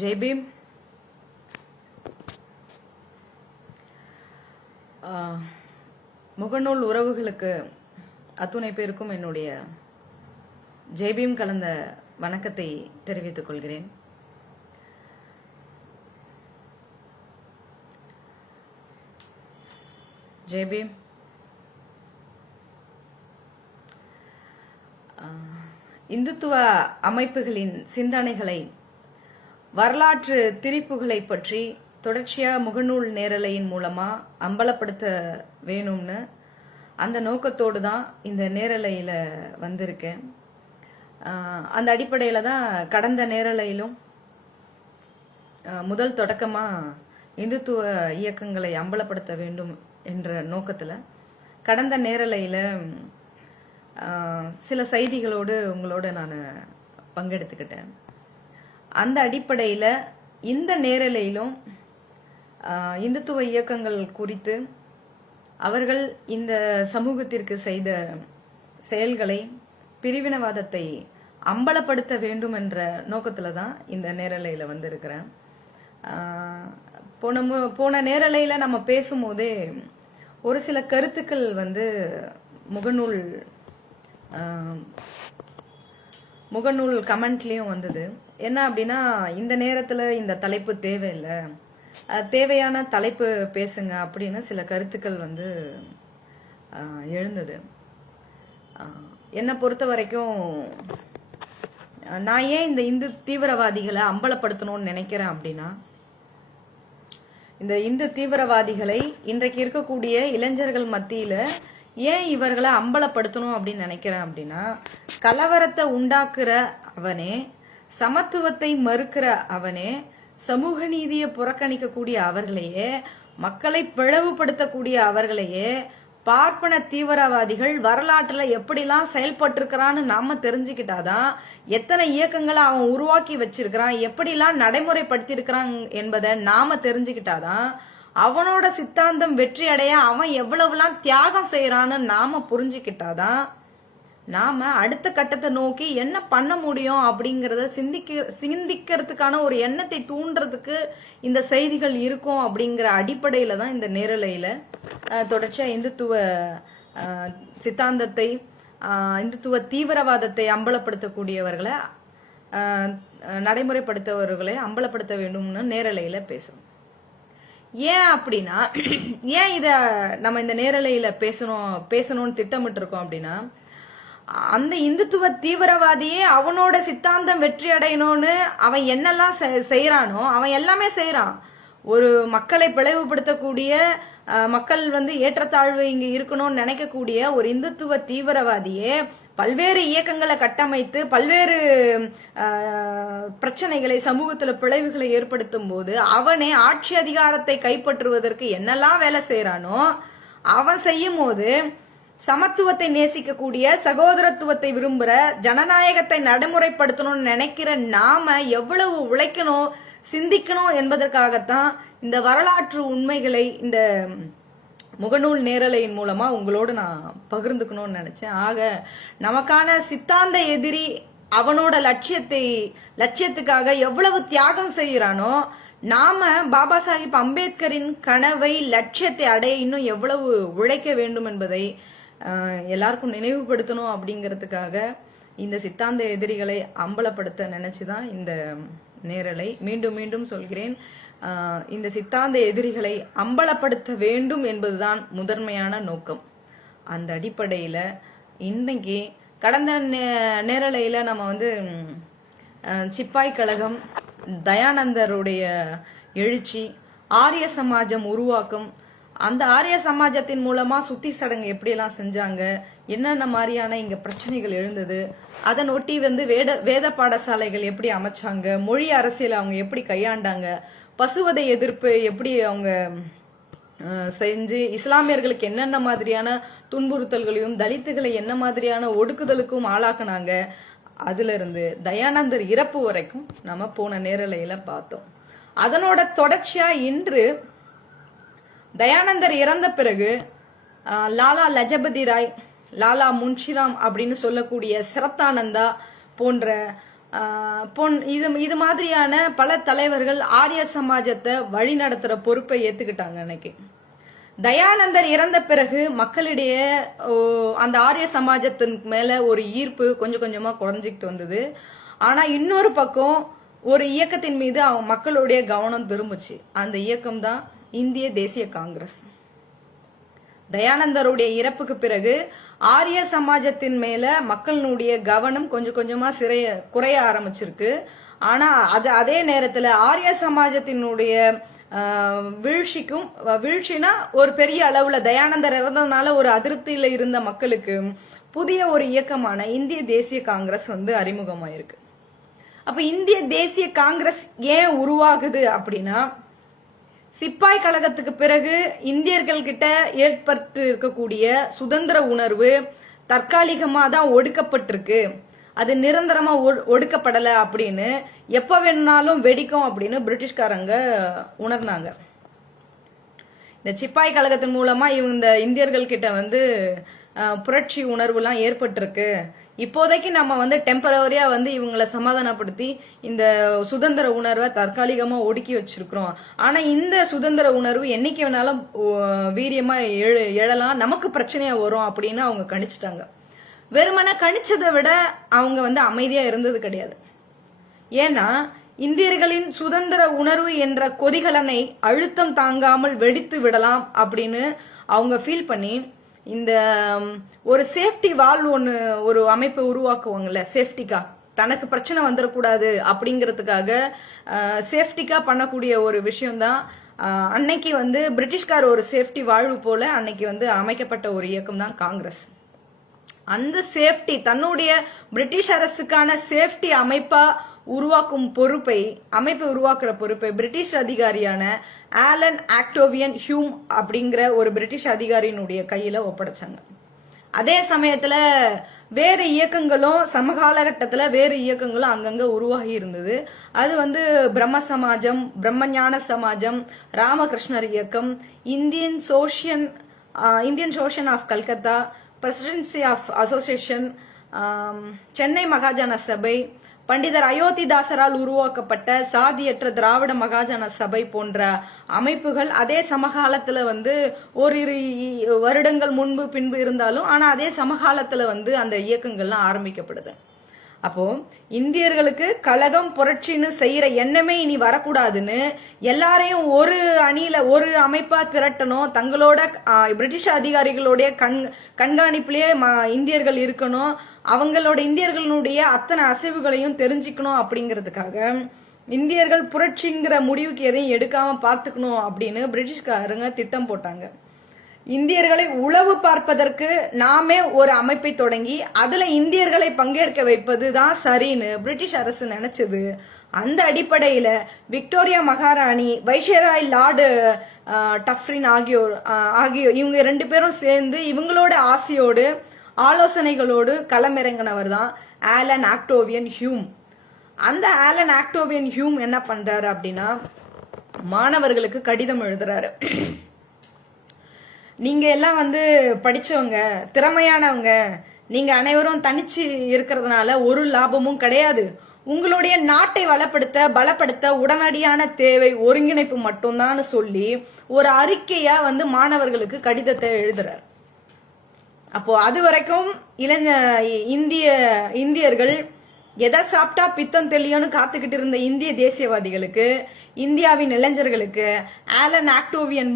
ஜெய் பீம். முகநூல் உறவுகளுக்கு அத்துணை பேருக்கும் என்னுடைய ஜெய்பீம் கலந்த வணக்கத்தை தெரிவித்துக் கொள்கிறேன். ஜெய்பீம். இந்துத்துவ அமைப்புகளின் சிந்தனைகளை, வரலாற்று திரிப்புகளை பற்றி தொடர்ச்சியா முகநூல் நேரலையின் மூலமா அம்பலப்படுத்த வேணும்னு அந்த நோக்கத்தோடு தான் இந்த நேரலையில வந்திருக்கேன். அந்த அடிப்படையில தான் கடந்த நேரலையிலும் முதல் தொடக்கமா இந்துத்துவ இயக்கங்களை அம்பலப்படுத்த வேண்டும் என்ற நோக்கத்துல கடந்த நேரலையில சில செய்திகளோடு உங்களோட நான் பங்கெடுத்துக்கிட்டேன். அந்த அடிப்படையில இந்த நேரலையிலும் இந்துத்துவ இயக்கங்கள் குறித்து அவர்கள் இந்த சமூகத்திற்கு செய்த செயல்களை, பிரிவினவாதத்தை அம்பலப்படுத்த வேண்டும் என்ற நோக்கத்துல தான் இந்த நேரலையில வந்திருக்கிறேன். போன நேரலையில நம்ம பேசும்போதே ஒரு சில கருத்துக்கள் முகநூல் கமெண்ட்லயும் வந்தது. என்ன அப்படின்னா, இந்த நேரத்துல இந்த தலைப்பு தேவையில்லை, தேவையான தலைப்பு பேசுங்க அப்படின்னு சில கருத்துக்கள் எழுந்தது. என்னை பொறுத்த வரைக்கும் நான் ஏன் இந்த இந்து தீவிரவாதிகளை அம்பலப்படுத்தணும்னு நினைக்கிறேன் அப்படின்னா, இந்த இந்து தீவிரவாதிகளை இன்றைக்கு இருக்கக்கூடிய இளைஞர்கள் மத்தியில ஏன் இவர்களை அம்பலப்படுத்தணும் அப்படின்னு நினைக்கிறேன் அப்படின்னா, கலவரத்தை உண்டாக்குற அவனே, சமத்துவத்தை மறுக்கிற அவனே, சமூக நீதியை புறக்கணிக்கக்கூடிய அவர்களையே, மக்களை பிளவுபடுத்தக்கூடிய அவர்களையே பார்ப்பன தீவிரவாதிகள் வரலாற்றுல எப்படிலாம் செயல்பட்டிருக்கிறான்னு நாம தெரிஞ்சுக்கிட்டாதான், எத்தனை இயக்கங்களை அவன் உருவாக்கி வச்சிருக்கிறான், எப்படிலாம் நடைமுறைப்படுத்தி இருக்கிறான் என்பதை நாம தெரிஞ்சுக்கிட்டாதான், அவனோட சித்தாந்தம் வெற்றி அடைய அவன் எவ்வளவுலாம் தியாகம் செய்யறான்னு நாம புரிஞ்சுக்கிட்டாதான் நாம அடுத்த கட்டத்தை நோக்கி என்ன பண்ண முடியும் அப்படிங்கறத சிந்திக்கிறதுக்கான ஒரு எண்ணத்தை தூண்டுறதுக்கு இந்த செய்திகள் இருக்கும் அப்படிங்கிற அடிப்படையில தான் இந்த நேரலையில தொடர்ச்சியா இந்துத்துவ சித்தாந்தத்தை, இந்துத்துவ தீவிரவாதத்தை அம்பலப்படுத்தக்கூடியவர்களை, நடைமுறைப்படுத்தவர்களை அம்பலப்படுத்த வேண்டும்னு நேரலையில பேசுறோம். ஏன் அப்படின்னா, ஏன் இத நம்ம இந்த நேரலையில பேசணும்னு திட்டமிட்டு இருக்கோம் அப்படின்னா, அந்த இந்துத்துவ தீவிரவாதியே அவனோட சித்தாந்தம் வெற்றி அடையணும்னு அவன் என்னெல்லாம் செய்யறானோ அவன் எல்லாமே செய்யறான். ஒரு மக்களை பிளவுபடுத்தக்கூடிய, மக்கள் ஏற்றத்தாழ்வு இங்க இருக்கணும்னு நினைக்கக்கூடிய ஒரு இந்துத்துவ தீவிரவாதியே பல்வேறு இயக்கங்களை கட்டமைத்து பல்வேறு பிரச்சனைகளை, சமூகத்துல பிளவுகளை ஏற்படுத்தும் போது அவனே ஆட்சி அதிகாரத்தை கைப்பற்றுவதற்கு என்னெல்லாம் வேலை செய்யறானோ அவன் செய்யும் போது, சமத்துவத்தை நேசிக்கக்கூடிய, சகோதரத்துவத்தை விரும்புற, ஜனநாயகத்தை நடைமுறைப்படுத்தணும்னு நினைக்கிற நாம எவ்வளவு உழைக்கணும், சிந்திக்கணும் என்பதற்காகத்தான் இந்த வரலாற்று உண்மைகளை இந்த முகநூல் நேரலையின் மூலமா உங்களோடு நான் பகிர்ந்துக்கணும்னு நினைச்சேன். ஆக நமக்கான சித்தாந்த எதிரி அவனோட லட்சியத்துக்காக எவ்வளவு தியாகம் செய்யறானோ, நாம பாபா சாஹிப் அம்பேத்கரின் கனவை, லட்சியத்தை அடைய இன்னும் எவ்வளவு உழைக்க வேண்டும் என்பதை எல்லாருக்கும் நினைவுபடுத்தணும். அப்படிங்கறதுக்காக இந்த சித்தாந்த எதிரிகளை அம்பலப்படுத்த நினைச்சுதான் இந்த நேரலை. மீண்டும் மீண்டும் சொல்கிறேன், இந்த சித்தாந்த எதிரிகளை அம்பலப்படுத்த வேண்டும் என்பதுதான் முதன்மையான நோக்கம். அந்த அடிப்படையில இன்னைக்கு கடந்த நேரலையில நம்ம சிப்பாய் கழகம், தயானந்தருடைய எழுச்சி, ஆரிய சமாஜம் உருவாக்கம், அந்த ஆரிய சமாஜத்தின் மூலமா சுத்தி சடங்கு எப்படி எல்லாம் செஞ்சாங்க, என்னென்ன மாதிரியான இங்க பிரச்சனைகள் எழுந்தது, அதன் ஒட்டி வேத பாடசாலைகள் எப்படி அமைச்சாங்க, மொழி அரசியல் அவங்க எப்படி கையாண்டாங்க, பசுவதை எதிர்ப்பு எப்படி அவங்க செஞ்சு இஸ்லாமியர்களுக்கு என்னென்ன மாதிரியான துன்புறுத்தல்களையும், தலித்துகளை என்ன மாதிரியான ஒடுக்குதலுக்கும் ஆளாக்குனாங்க, அதுல இருந்து தயானந்தர் இறப்பு வரைக்கும் நம்ம போன நேரலையில பார்த்தோம். அதனோட தொடர்ச்சியா இன்று தயானந்தர் இறந்த பிறகு லாலா லஜபதி ராய், லாலா முன்ஷிராம் அப்படின்னு சொல்லக்கூடிய சரத்தானந்தா போன்ற இது மாதிரியான பல தலைவர்கள் ஆரிய சமாஜத்தை வழி நடத்துற பொறுப்பை ஏத்துக்கிட்டாங்க. அன்னைக்கு தயானந்தர் இறந்த பிறகு மக்களிடையே அந்த ஆரிய சமாஜத்தின் மேல ஒரு ஈர்ப்பு கொஞ்சம் கொஞ்சமா குறைஞ்சிக்கிட்டு வந்தது. ஆனா இன்னொரு பக்கம் ஒரு இயக்கத்தின் மீது அவங்க மக்களுடைய கவனம் திரும்புச்சு. அந்த இயக்கம் தான் இந்திய தேசிய காங்கிரஸ். தயானந்தருடைய இறப்புக்கு பிறகு ஆரிய சமாஜத்தின் மேல மக்களுடைய கவனம் கொஞ்சம் கொஞ்சமா குறைய ஆரம்பிச்சிருக்கு. ஆனா அதே நேரத்துல ஆரிய சமாஜத்தினுடைய வீழ்ச்சினா ஒரு பெரிய அளவுல தயானந்தர் இறந்ததுனால ஒரு அதிருப்தியில இருந்த மக்களுக்கு புதிய ஒரு இயக்கமான இந்திய தேசிய காங்கிரஸ் அறிமுகமாயிருக்கு. அப்ப இந்திய தேசிய காங்கிரஸ் ஏன் உருவாகுது அப்படின்னா, சிப்பாய் கழகத்துக்கு பிறகு இந்தியர்கள் கிட்ட ஏற்பட்டு இருக்கக்கூடிய சுதந்திர உணர்வு தற்காலிகமா தான் ஒடுக்கப்பட்டிருக்கு, அது நிரந்தரமா ஒடுக்கப்படல அப்படின்னு, எப்ப வேணும்னாலும் வெடிக்கும் அப்படின்னு பிரிட்டிஷ்காரங்க உணர்ந்தாங்க. இந்த சிப்பாய் கழகத்தின் மூலமா இந்த இந்தியர்கள் கிட்ட புரட்சி உணர்வு எல்லாம் ஏற்பட்டிருக்கு. இப்போதைக்கு நம்ம டெம்பரவரியா இவங்களை சமாதானப்படுத்தி இந்த சுதந்திர உணர்வை தற்காலிகமா ஒடுக்கி வச்சிருக்கிறோம். ஆனா இந்த சுதந்திர உணர்வு என்னைக்கு வேணாலும் வீரியமா எழலாம், நமக்கு பிரச்சனையா வரும் அப்படின்னு அவங்க கணிச்சிட்டாங்க. வெறுமன கணிச்சதை விட அவங்க அமைதியா இருந்தது கிடையாது. ஏன்னா இந்தியர்களின் சுதந்திர உணர்வு என்ற கொதிகலனை அழுத்தம் தாங்காமல் வெடித்து விடலாம் அப்படின்னு அவங்க ஃபீல் பண்ணி இந்த ஒரு சேஃப்டி வால்வ் ஒரு அமைப்பை உருவாக்குவாங்கல்ல, சேஃப்டிக்கா, தனக்கு பிரச்சனை வந்துடக்கூடாது அப்படிங்கிறதுக்காக சேஃப்டிக்கா பண்ணக்கூடிய ஒரு விஷயம்தான் அன்னைக்கு பிரிட்டிஷ்கார் ஒரு சேஃப்டி வாழ்வு போல அன்னைக்கு அமைக்கப்பட்ட ஒரு இயக்கம் தான் காங்கிரஸ். அந்த சேஃப்டி தன்னுடைய பிரிட்டிஷ் அரசுக்கான சேஃப்டி அமைப்பை உருவாக்குற பொறுப்பை பிரிட்டிஷ் அதிகாரியான ஆலன் ஆக்டோவியன் ஹியூம் அப்படிங்கிற ஒரு பிரிட்டிஷ் அதிகாரியினுடைய கையில ஒப்படைச்சாங்க. அதே சமயத்துல வேறு இயக்கங்களும் சமகாலகட்டத்துல வேறு இயக்கங்களும் அங்கங்க உருவாகி இருந்தது. அது பிரம்ம சமாஜம், பிரம்மஞான சமாஜம், ராமகிருஷ்ணர் இயக்கம், Indian association of Calcutta, presidency of association, Chennai Mahajana Sabha, Pandithar அயோத்திதாசரால் உருவாக்கப்பட்ட சாதியற்ற திராவிட மகாஜன சபை போன்ற அமைப்புகள் அதே சமகாலத்துல ஓரிரு வருடங்கள் முன்பு பின்பு இருந்தாலும் ஆனா அதே சமகாலத்துல அந்த இயக்கங்கள்லாம் ஆரம்பிக்கப்படுது. அப்போ இந்தியர்களுக்கு கழகம் புரட்சின்னு செய்யற எண்ணமே இனி வரக்கூடாதுன்னு எல்லாரையும் ஒரு அணியில ஒரு அமைப்பா திரட்டணும், தங்களோட பிரிட்டிஷ் அதிகாரிகளுடைய கண்காணிப்பிலேயே இந்தியர்கள் இருக்கணும், இந்தியர்களுடைய அத்தனை அசைவுகளையும் தெரிஞ்சுக்கணும் அப்படிங்கிறதுக்காக இந்தியர்கள் புரட்சிங்கிற முடிவுக்கு எதையும் எடுக்காம பார்த்துக்கணும் அப்படின்னு பிரிட்டிஷ்காரங்க திட்டம் போட்டாங்க. இந்தியர்களை உளவு பார்ப்பதற்கு நாமே ஒரு அமைப்பை தொடங்கி அதுல இந்தியர்களை பங்கேற்க வைப்பதுதான் சரின்னு பிரிட்டிஷ் அரசு நினைச்சது. அந்த அடிப்படையில விக்டோரியா மகாராணி, வைஸ்ராய் லார்டு டஃப்ரின் ஆகியோர் இவங்க 2 பேரும் சேர்ந்து இவங்களோட ஆசையோடு ஆலோசனைகளோடு களமிறங்கினவர் தான் ஆலன் ஆக்டோவியன் ஹியூம். அந்த ஆலன் ஆக்டோவியன் ஹியூம் என்ன பண்றாரு அப்படின்னா, மாணவர்களுக்கு கடிதம் எழுதுறாரு. நீங்க எல்லாம் படிச்சவங்க, திறமையானவங்க, நீங்க அனைவரும் தனிச்சு இருக்கிறதுனால ஒரு லாபமும் கிடையாது, உங்களுடைய நாட்டை பலப்படுத்த உடனடியான தேவை ஒருங்கிணைப்பு மட்டும்தான் சொல்லி ஒரு அறிக்கையா மாணவர்களுக்கு கடிதத்தை எழுதுறார். அப்போ அது வரைக்கும் இந்தியர்கள் எதை சாப்பிட்டா பித்தம் தெளியும்னு காத்துக்கிட்டு இருந்த இந்திய தேசியவாதிகளுக்கு, இந்தியாவின் இளைஞர்களுக்கு ஆலன் ஆக்டோவியன்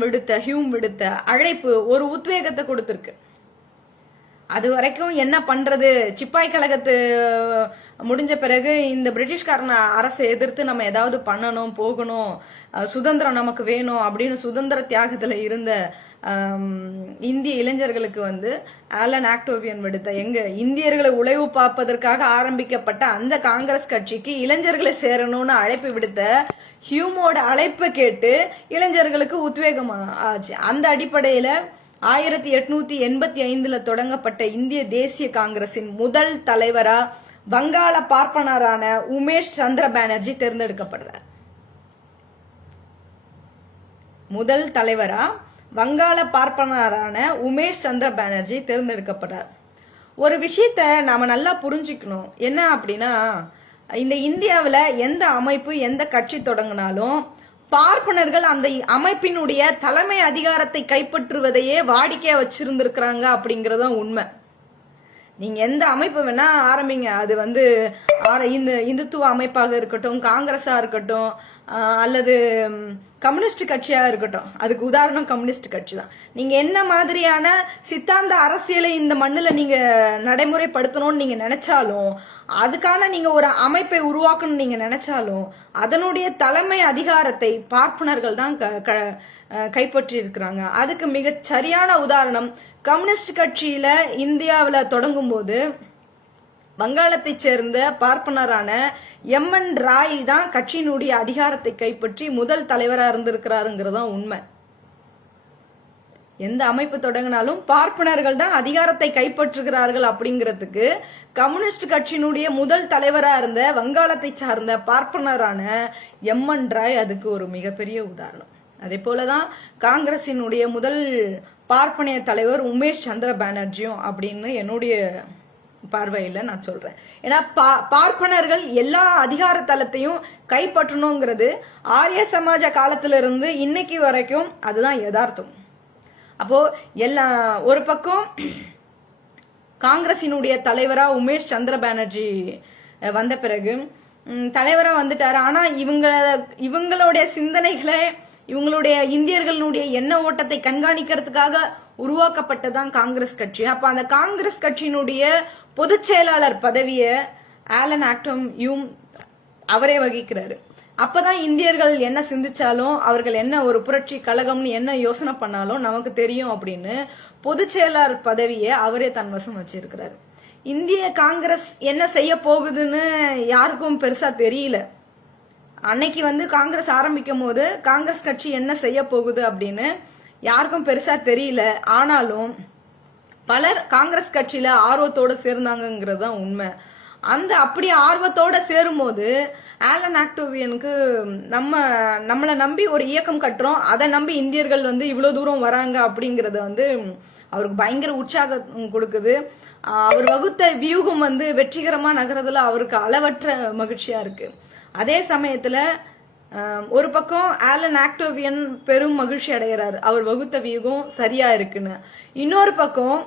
ஹியூம் விடுத்த அழைப்பு ஒரு உத்வேகத்தை கொடுத்திருக்கு. அது வரைக்கும் என்ன பண்றது, சிப்பாய் கழகத்து முடிஞ்ச பிறகு இந்த பிரிட்டிஷ்காரன அரசை எதிர்த்து நம்ம ஏதாவது பண்ணணும், போகணும், சுதந்திரம் நமக்கு வேணும் அப்படின்னு சுதந்திர தியாகத்துல இருந்த இந்திய இளைஞர்களுக்கு ஆலன் ஆக்டோவியன் விடுத்த இந்தியர்களை உழைவு பார்ப்பதற்காக ஆரம்பிக்கப்பட்ட அந்த காங்கிரஸ் கட்சிக்கு இளைஞர்களை சேரணும்னு அழைப்பு விடுத்த ஹியூமோட அழைப்பை கேட்டு இளைஞர்களுக்கு உத்வேகம் ஆச்சு. அந்த அடிப்படையில 1885 தொடங்கப்பட்ட இந்திய தேசிய காங்கிரசின் முதல் தலைவரா வங்காள பார்ப்பனரான உமேஷ் சந்திர பானர்ஜி தேர்ந்தெடுக்கப்படுறார். முதல் தலைவரா வங்காள பார்ப்பனரான உமேஷ் சந்திர பானர்ஜி தேர்ந்தெடுக்கப்படுறார். ஒரு விஷயத்த நாம நல்லா புரிஞ்சுக்கணும். என்ன அப்படின்னா, இந்த இந்தியாவில் எந்த அமைப்பு எந்த கட்சி தொடங்கினாலும் பார்ப்பனர்கள் அந்த அமைப்பினுடைய தலைமை அதிகாரத்தை கைப்பற்றுவதையே வாடிக்கையா வச்சிருந்திருக்கிறாங்க அப்படிங்கறதும் உண்மை. நீங்க எந்த அமைப்பு வேணா ஆரம்பிங்க, அது வந்து இந்த இந்துத்துவ அமைப்பாக இருக்கட்டும், காங்கிரஸா இருக்கட்டும், அல்லது கம்யூனிஸ்ட் கட்சியா இருக்கட்டும், அதுக்கு உதாரணம் கம்யூனிஸ்ட் கட்சி தான். நீங்க என்ன மாதிரியான சித்தாந்த அரசியலை இந்த மண்ணுல நீங்க நடைமுறைப்படுத்தணும்னு நீங்க நினைச்சாலும், அதுக்கான நீங்க ஒரு அமைப்பை உருவாக்கணும்னு நீங்க நினைச்சாலும், அதனுடைய தலைமை அதிகாரத்தை பார்ப்பனர்கள் தான் கைப்பற்றி இருக்கிறாங்க. அதுக்கு மிக சரியான உதாரணம் கம்யூனிஸ்ட் கட்சியில இந்தியாவில தொடங்கும் போது வங்காளத்தை சேர்ந்த பார்ப்பனரான எம்என் ராய் தான் கட்சியினுடைய அதிகாரத்தை கைப்பற்றி முதல் தலைவராக இருந்திருக்கிறாருங்கிறதான் உண்மை. எந்த அமைப்பு தொடங்கினாலும் பார்ப்பனர்கள் தான் அதிகாரத்தை கைப்பற்றுகிறார்கள் அப்படிங்கிறதுக்கு கம்யூனிஸ்ட் கட்சியினுடைய முதல் தலைவராக இருந்த வங்காளத்தை சார்ந்த பார்ப்பனரான எம்என் ராய் அதுக்கு ஒரு மிகப்பெரிய உதாரணம். அதே போலதான் காங்கிரசினுடைய முதல் பார்ப்பனைய தலைவர் உமேஷ் சந்திர பானர்ஜியும் அப்படின்னு என்னுடைய பார்வையில நான் சொல்றேன். ஏன்னா பார்ப்பனர்கள் எல்லா அதிகார தளத்தையும் கைப்பற்றணுங்கிறது ஆரிய சமாஜ காலத்துல இருந்து இன்னைக்கு வரைக்கும் அதுதான் யதார்த்தம். அப்போ எல்லா ஒரு பக்கம் காங்கிரசினுடைய தலைவரா உமேஷ் சந்திர பானர்ஜி வந்த பிறகு தலைவரா வந்துட்டாரு. ஆனா இவங்களுடைய சிந்தனைகளை, இவங்களுடைய இந்தியர்களுடைய எண்ண ஓட்டத்தை கண்காணிக்கிறதுக்காக உருவாக்கப்பட்டதான் காங்கிரஸ் கட்சி. அப்ப அந்த காங்கிரஸ் கட்சியினுடைய பொதுச் செயலாளர் பதவியை ஆலன் ஆக்டம் யூம் அவரே வகிக்கிறாரு. அப்பதான் இந்தியர்கள் என்ன சிந்திச்சாலும், அவர்கள் என்ன ஒரு புரட்சி கழகம்னு என்ன யோசனை பண்ணாலும் நமக்கு தெரியும் அப்படின்னு பொதுச் செயலாளர் பதவியை அவரே தன் வசம் வச்சிருக்கிறாரு. இந்திய காங்கிரஸ் என்ன செய்ய போகுதுன்னு யாருக்கும் பெருசா தெரியல. அன்னைக்கு வந்து காங்கிரஸ் ஆரம்பிக்கும் போது காங்கிரஸ் கட்சி என்ன செய்ய போகுது அப்படின்னு யாருக்கும் பெருசா தெரியல. ஆனாலும் பலர் காங்கிரஸ் கட்சியில ஆர்வத்தோட சேர்ந்தாங்கிறது தான் உண்மை. அந்த அப்படி ஆர்வத்தோட சேரும் போது ஆலன் ஆக்டோவியனுக்கு நம்மளை நம்பி ஒரு இயக்கம் கட்டுறோம், அதை நம்பி இந்தியர்கள் வந்து இவ்வளவு தூரம் வராங்க அப்படிங்கறது வந்து அவருக்கு பயங்கர உற்சாகம் கொடுக்குது. அவர் வகுத்த வியூகம் வந்து வெற்றிகரமா நகரதுல அவருக்கு அளவற்ற மகிழ்ச்சியா இருக்கு. அதே சமயத்துல ஒரு பக்கம் ஆலன் ஆக்டோவியன் பெரும் மகிழ்ச்சி அடைகிறாரு, அவர் வகுத்த வியூகம் சரியா இருக்குன்னு. இன்னொரு பக்கம்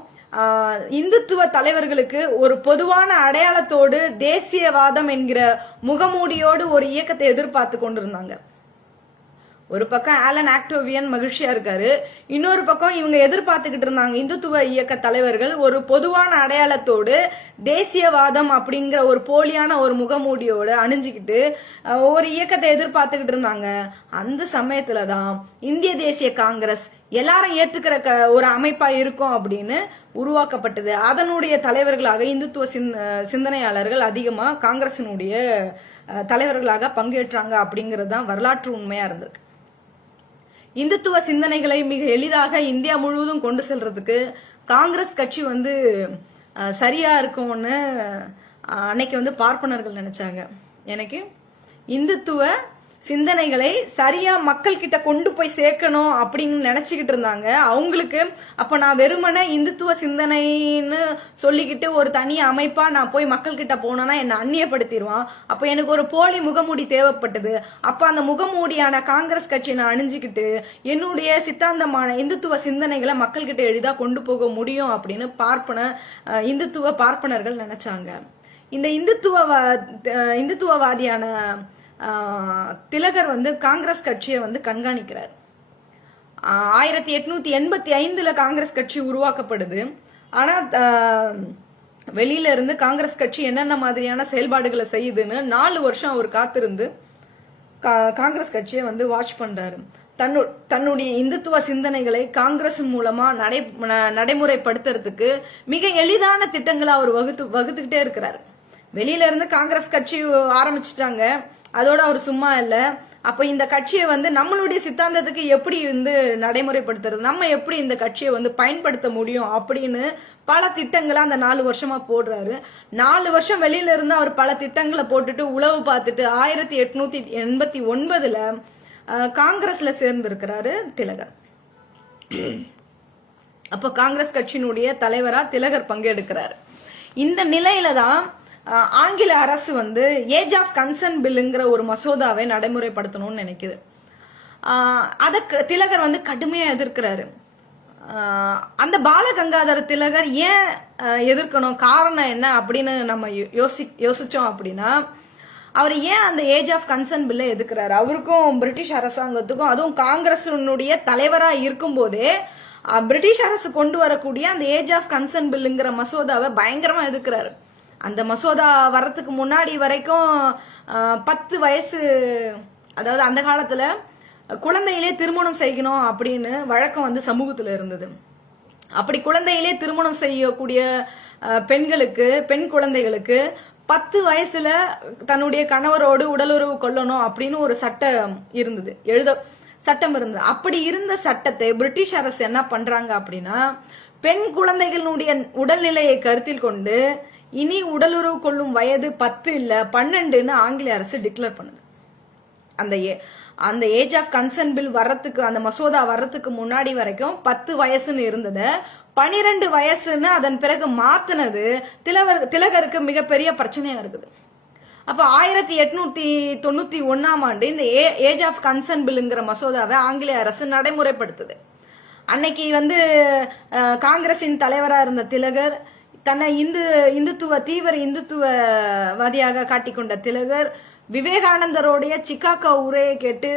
இந்துத்துவ தலைவர்களுக்கு ஒரு பொதுவான அடையாளத்தோடு தேசியவாதம் என்கிற முகமூடியோடு ஒரு இயக்கத்தை எதிர்பார்த்து கொண்டிருந்தாங்க. ஒரு பக்கம் ஆலன் ஆக்டோவியன் மகிழ்ச்சியா இருக்காரு, இன்னொரு பக்கம் இவங்க எதிர்பார்த்துக்கிட்டு இருந்தாங்க இந்துத்துவ இயக்க தலைவர்கள் ஒரு பொதுவான அடையாளத்தோடு தேசியவாதம் அப்படிங்கிற ஒரு போலியான ஒரு முகமூடியோட அணிஞ்சுக்கிட்டு ஒரு இயக்கத்தை எதிர்பார்த்துக்கிட்டு இருந்தாங்க. அந்த சமயத்துலதான் இந்திய தேசிய காங்கிரஸ் எல்லாரும் ஏத்துக்கிற ஒரு அமைப்பா இருக்கும் அப்படின்னு உருவாக்கப்பட்டது. அதனுடைய தலைவர்களாக இந்துத்துவ சிந்தனையாளர்கள் அதிகமா காங்கிரசினுடைய தலைவர்களாக பங்கேற்றாங்க அப்படிங்கிறது தான் வரலாற்று உண்மையா இருந்திருக்கு. இந்துத்துவ சிந்தனைகளை மிக எளிதாக இந்தியா முழுவதும் கொண்டு செல்றதுக்கு காங்கிரஸ் கட்சி வந்து சரியா இருக்கும்னு அன்னைக்கு வந்து பார்ப்பனர்கள் நினைச்சாங்க. எனக்கு இந்துத்துவ சிந்தனைகளை சரியா மக்கள் கிட்ட கொண்டு போய் சேர்க்கணும் அப்படின்னு நினைச்சுக்கிட்டு இருந்தாங்க. அவங்களுக்கு அப்ப நான் வெறுமனே இந்துத்துவ சிந்தனைன்னு சொல்லிக்கிட்டு ஒரு தனி அமைப்பா நான் போய் மக்கள் கிட்ட போனேன்னா என்ன அந்நியப்படுத்திடுவான். அப்ப எனக்கு ஒரு போலி முகமூடி தேவைப்பட்டது. அப்ப அந்த முகமூடியான காங்கிரஸ் கட்சியை நான் அணிஞ்சுக்கிட்டு என்னுடைய சித்தாந்தமான இந்துத்துவ சிந்தனைகளை மக்கள் கிட்ட எளிதா கொண்டு போக முடியும் அப்படின்னு இந்துத்துவ பார்ப்பனர்கள் நினைச்சாங்க. இந்த இந்துத்துவவாதியான திலகர் வந்து காங்கிரஸ் கட்சியை வந்து கண்காணிக்கிறார். 1885 காங்கிரஸ் கட்சி உருவாக்கப்படுது. ஆனா வெளியில இருந்து காங்கிரஸ் கட்சி என்னென்ன மாதிரியான செயல்பாடுகளை செய்யுதுன்னு 4 வருஷம் அவர் காத்திருந்து காங்கிரஸ் கட்சியை வந்து வாட்ச் பண்றாரு. தன்னுடைய இந்துத்துவ சிந்தனைகளை காங்கிரஸ் மூலமா நடைமுறைப்படுத்துறதுக்கு மிக எளிதான திட்டங்களை அவர் வகுத்துக்கிட்டே இருக்கிறார். வெளியில இருந்து காங்கிரஸ் கட்சி ஆரம்பிச்சுட்டாங்க, அதோட அவர் சும்மா இல்ல. அப்ப இந்த கட்சியை வந்து நம்மளுடைய சித்தாந்தத்துக்கு எப்படி வந்து நடைமுறைப்படுத்துறது, நம்ம எப்படி இந்த கட்சியை வந்து பயன்படுத்த முடியும் அப்படின்னு பல திட்டங்களை அந்த 4 வருஷமா போடுறாரு. 4 வருஷம் வெளியில இருந்து அவர் பல திட்டங்களை போட்டுட்டு உளவு பார்த்துட்டு 1889 காங்கிரஸ்ல சேர்ந்திருக்கிறாரு திலகர். அப்ப காங்கிரஸ் கட்சியினுடைய தலைவரா திலகர் பங்கெடுக்கிறார். இந்த நிலையில தான் ஆங்கில அரசு வந்து ஏஜ் ஆஃப் கன்சர்ன் பில்லுங்கிற ஒரு மசோதாவை நடைமுறைப்படுத்தணும்னு நினைக்குது. அதற்கு திலகர் வந்து கடுமையா எதிர்க்கிறாரு. அந்த பாலகங்காதர திலகர் ஏன் எதிர்க்கணும், காரணம் என்ன அப்படின்னு நம்ம யோசிச்சோம் அப்படின்னா, அவர் ஏன் அந்த ஏஜ் ஆஃப் கன்சர்ன் பில்லை எதிர்க்கிறாரு? அவருக்கும் பிரிட்டிஷ் அரசாங்கத்துக்கும், அதுவும் காங்கிரஸினுடைய தலைவரா இருக்கும் போதே பிரிட்டிஷ் அரசு கொண்டு வரக்கூடிய அந்த ஏஜ் ஆஃப் கன்சர்ன் பில்லுங்கிற மசோதாவை பயங்கரமா எதிர்க்கிறாரு. அந்த மசோதா வர்றதுக்கு முன்னாடி வரைக்கும் 10 வயசு, அதாவது அந்த காலத்துல குழந்தையிலே திருமணம் செய்யணும் அப்படின்னு வழக்கம் வந்து சமூகத்துல இருந்தது. அப்படி குழந்தையிலே திருமணம் செய்யக்கூடிய பெண்களுக்கு, பெண் குழந்தைகளுக்கு 10 வயசுல தன்னுடைய கணவரோடு உடலுறவு கொள்ளணும் அப்படின்னு ஒரு சட்டம் இருந்தது, சட்டம் இருந்தது. அப்படி இருந்த சட்டத்தை பிரிட்டிஷ் அரசு என்ன பண்றாங்க அப்படின்னா, பெண் குழந்தைகளுடைய உடல்நிலையை கருத்தில் கொண்டு இனி உடலுறவு கொள்ளும் வயது 10 இல்ல 12ன்னு ஆங்கில அரசு டிக்ளேர் பண்ணுது. அந்த ஏஜ் ஆஃப் கன்சர்ன் பில் வர்றதுக்கு, அந்த மசோதா வர்றதுக்கு முன்னாடி வரைக்கும் 10 வயசுன்னு இருந்தது, 12 வயசுன்னு அதன் பிறகு மாத்தினது திலகருக்கு மிகப்பெரிய பிரச்சனையா இருக்குது. அப்ப 1891ஆம் ஆண்டு இந்த ஏஜ் ஆஃப் கன்சர்ன் பில்லுங்கிற மசோதாவை ஆங்கில அரசு நடைமுறைப்படுத்துது. அன்னைக்கு வந்து காங்கிரசின் தலைவரா இருந்த திலகர், தன்னை தீவிர இந்துத்துவவாதியாக காட்டிக்கொண்ட திலகர், விவேகானந்தரோடைய சிக்காகோ உரையை கேட்டு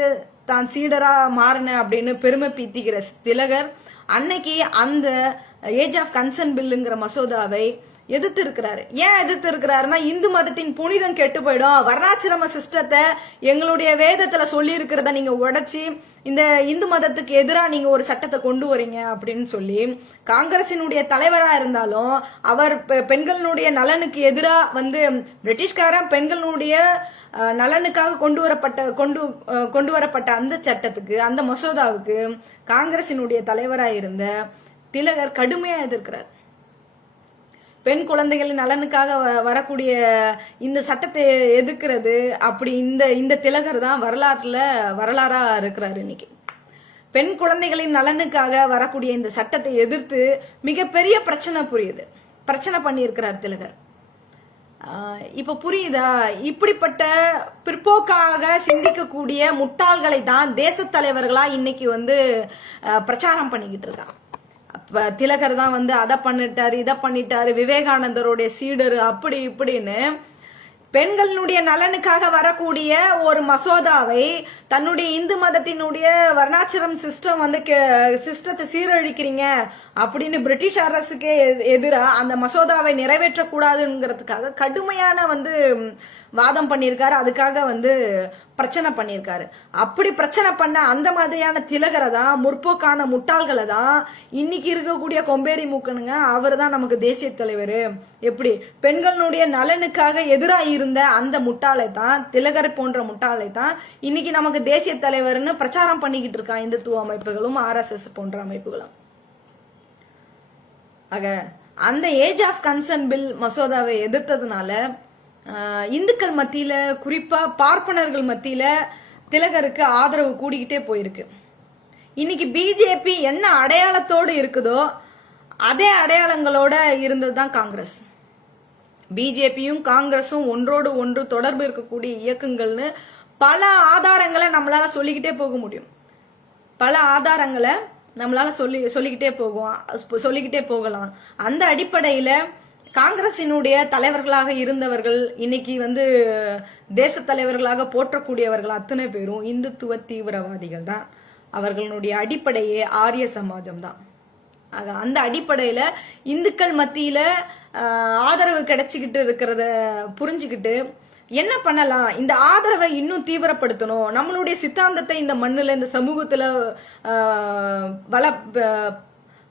தான் சீடரா மாறின அப்படின்னு பெருமை பீத்திக்கிற திலகர் அன்னைக்கு அந்த ஏஜ் ஆஃப் கன்சர்ன் பில்லுங்கிற மசோதாவை எதிர்த்து இருக்கிறாரு. ஏன் எதிர்த்து இருக்கிறாருன்னா, இந்து மதத்தின் புனிதம் கெட்டு போயிடும், வர்ணாசிரம சிஸ்டத்தை எங்களுடைய வேதத்துல சொல்லி இருக்கிறத நீங்க உடைச்சி இந்த இந்து மதத்துக்கு எதிராக நீங்க ஒரு சட்டத்தை கொண்டு வரீங்க அப்படின்னு சொல்லி, காங்கிரசினுடைய தலைவரா இருந்தாலும் அவர் பெண்களுடைய நலனுக்கு எதிராக வந்து பிரிட்டிஷ்காரன் பெண்களுடைய நலனுக்காக கொண்டு வரப்பட்ட அந்த சட்டத்துக்கு, அந்த மசோதாவுக்கு காங்கிரசினுடைய தலைவராக இருந்த திலகர் கடுமையா எதிர்க்கிறார். பெண் குழந்தைகளின் நலனுக்காக வரக்கூடிய இந்த சட்டத்தை எதிர்க்கிறது, அப்படி இந்த திலகர் தான் வரலாறா இருக்கிறாரு. இன்னைக்கு பெண் குழந்தைகளின் நலனுக்காக வரக்கூடிய இந்த சட்டத்தை எதிர்த்து மிகப்பெரிய பிரச்சனை பண்ணி இருக்கிறார் திலகர். இப்ப புரியுதா? இப்படிப்பட்ட பிற்போக்காக சிந்திக்கக்கூடிய முட்டாள்களை தான் தேச தலைவர்களா இன்னைக்கு வந்து பிரச்சாரம் பண்ணிக்கிட்டு இருக்காங்க. திலகர் தான் வந்து அதை பண்ணிட்டாரு, இதை பண்ணிட்டாரு, விவேகானந்தருடைய சீடரு, அப்படி இப்படின்னு பெண்களுடைய நலனுக்காக வரக்கூடிய ஒரு மசோதாவை தன்னுடைய இந்து மதத்தினுடைய வர்ணாசிரம் சிஸ்டத்தை சீரழிக்கிறீங்க அப்படின்னு பிரிட்டிஷ் அரசுக்கே எதிராக அந்த மசோதாவை நிறைவேற்றக்கூடாதுங்கிறதுக்காக கடுமையான வந்து வாதம் பண்ணியிருக்காரு. அதுக்காக வந்து பிரச்சனை பண்ணியிருக்காரு. அப்படி பிரச்சனை பண்ண அந்த மாதிரியான திலகரை தான், முற்போக்கான முட்டாள்களை தான் இன்னைக்கு இருக்கக்கூடிய கொம்பேரி மூக்கனுங்க, அவர் தான் நமக்கு தேசிய தலைவர். எப்படி பெண்களுடைய நலனுக்காக எதிராக இருந்த அந்த முட்டாளை தான், திலகர் போன்ற முட்டாளை தான் இன்னைக்கு நமக்கு தேசிய தலைவர்னு பிரச்சாரம் பண்ணிக்கிட்டு இருக்கான் இந்துத்துவ அமைப்புகளும் RSS போன்ற அமைப்புகளும். ஆக அந்த ஏஜ் ஆஃப் கன்சர்ன் பில் மசோதாவை எதிர்த்ததுனால இந்துக்கள் மத்தியில, குறிப்பா பார்ப்பனர்கள் மத்தியில திலகருக்கு ஆதரவு கூடிக்கிட்டே போயிருக்கு. இன்னைக்கு பிஜேபி என்ன அடையாளத்தோடு இருக்குதோ அதே அடையாளங்களோட இருந்ததுதான் காங்கிரஸ். பிஜேபியும் காங்கிரஸும் ஒன்றோடு ஒன்று தொடர்பு இருக்கக்கூடிய இயக்கங்கள்னு பல ஆதாரங்களை நம்மளால சொல்லிக்கிட்டே போக முடியும். பல ஆதாரங்களை நம்மளால சொல்லிக்கிட்டே போகலாம். அந்த அடிப்படையில காங்கிரசினுடைய தலைவர்களாக இருந்தவர்கள், இன்னைக்கு வந்து தேச தலைவர்களாக போற்றக்கூடியவர்கள் அத்தனை பேரும் இந்துத்துவ தீவிரவாதிகள் தான். அவர்களுடைய அடிப்படையே ஆரிய சமாஜம் தான். அந்த அடிப்படையில இந்துக்கள் மத்தியில ஆதரவு கிடைச்சிக்கிட்டு இருக்கிறத புரிஞ்சுக்கிட்டு என்ன பண்ணலாம், இந்த ஆதரவை இன்னும் தீவிரப்படுத்தணும், நம்மளுடைய சித்தாந்தத்தை இந்த மண்ணுல, இந்த சமூகத்துல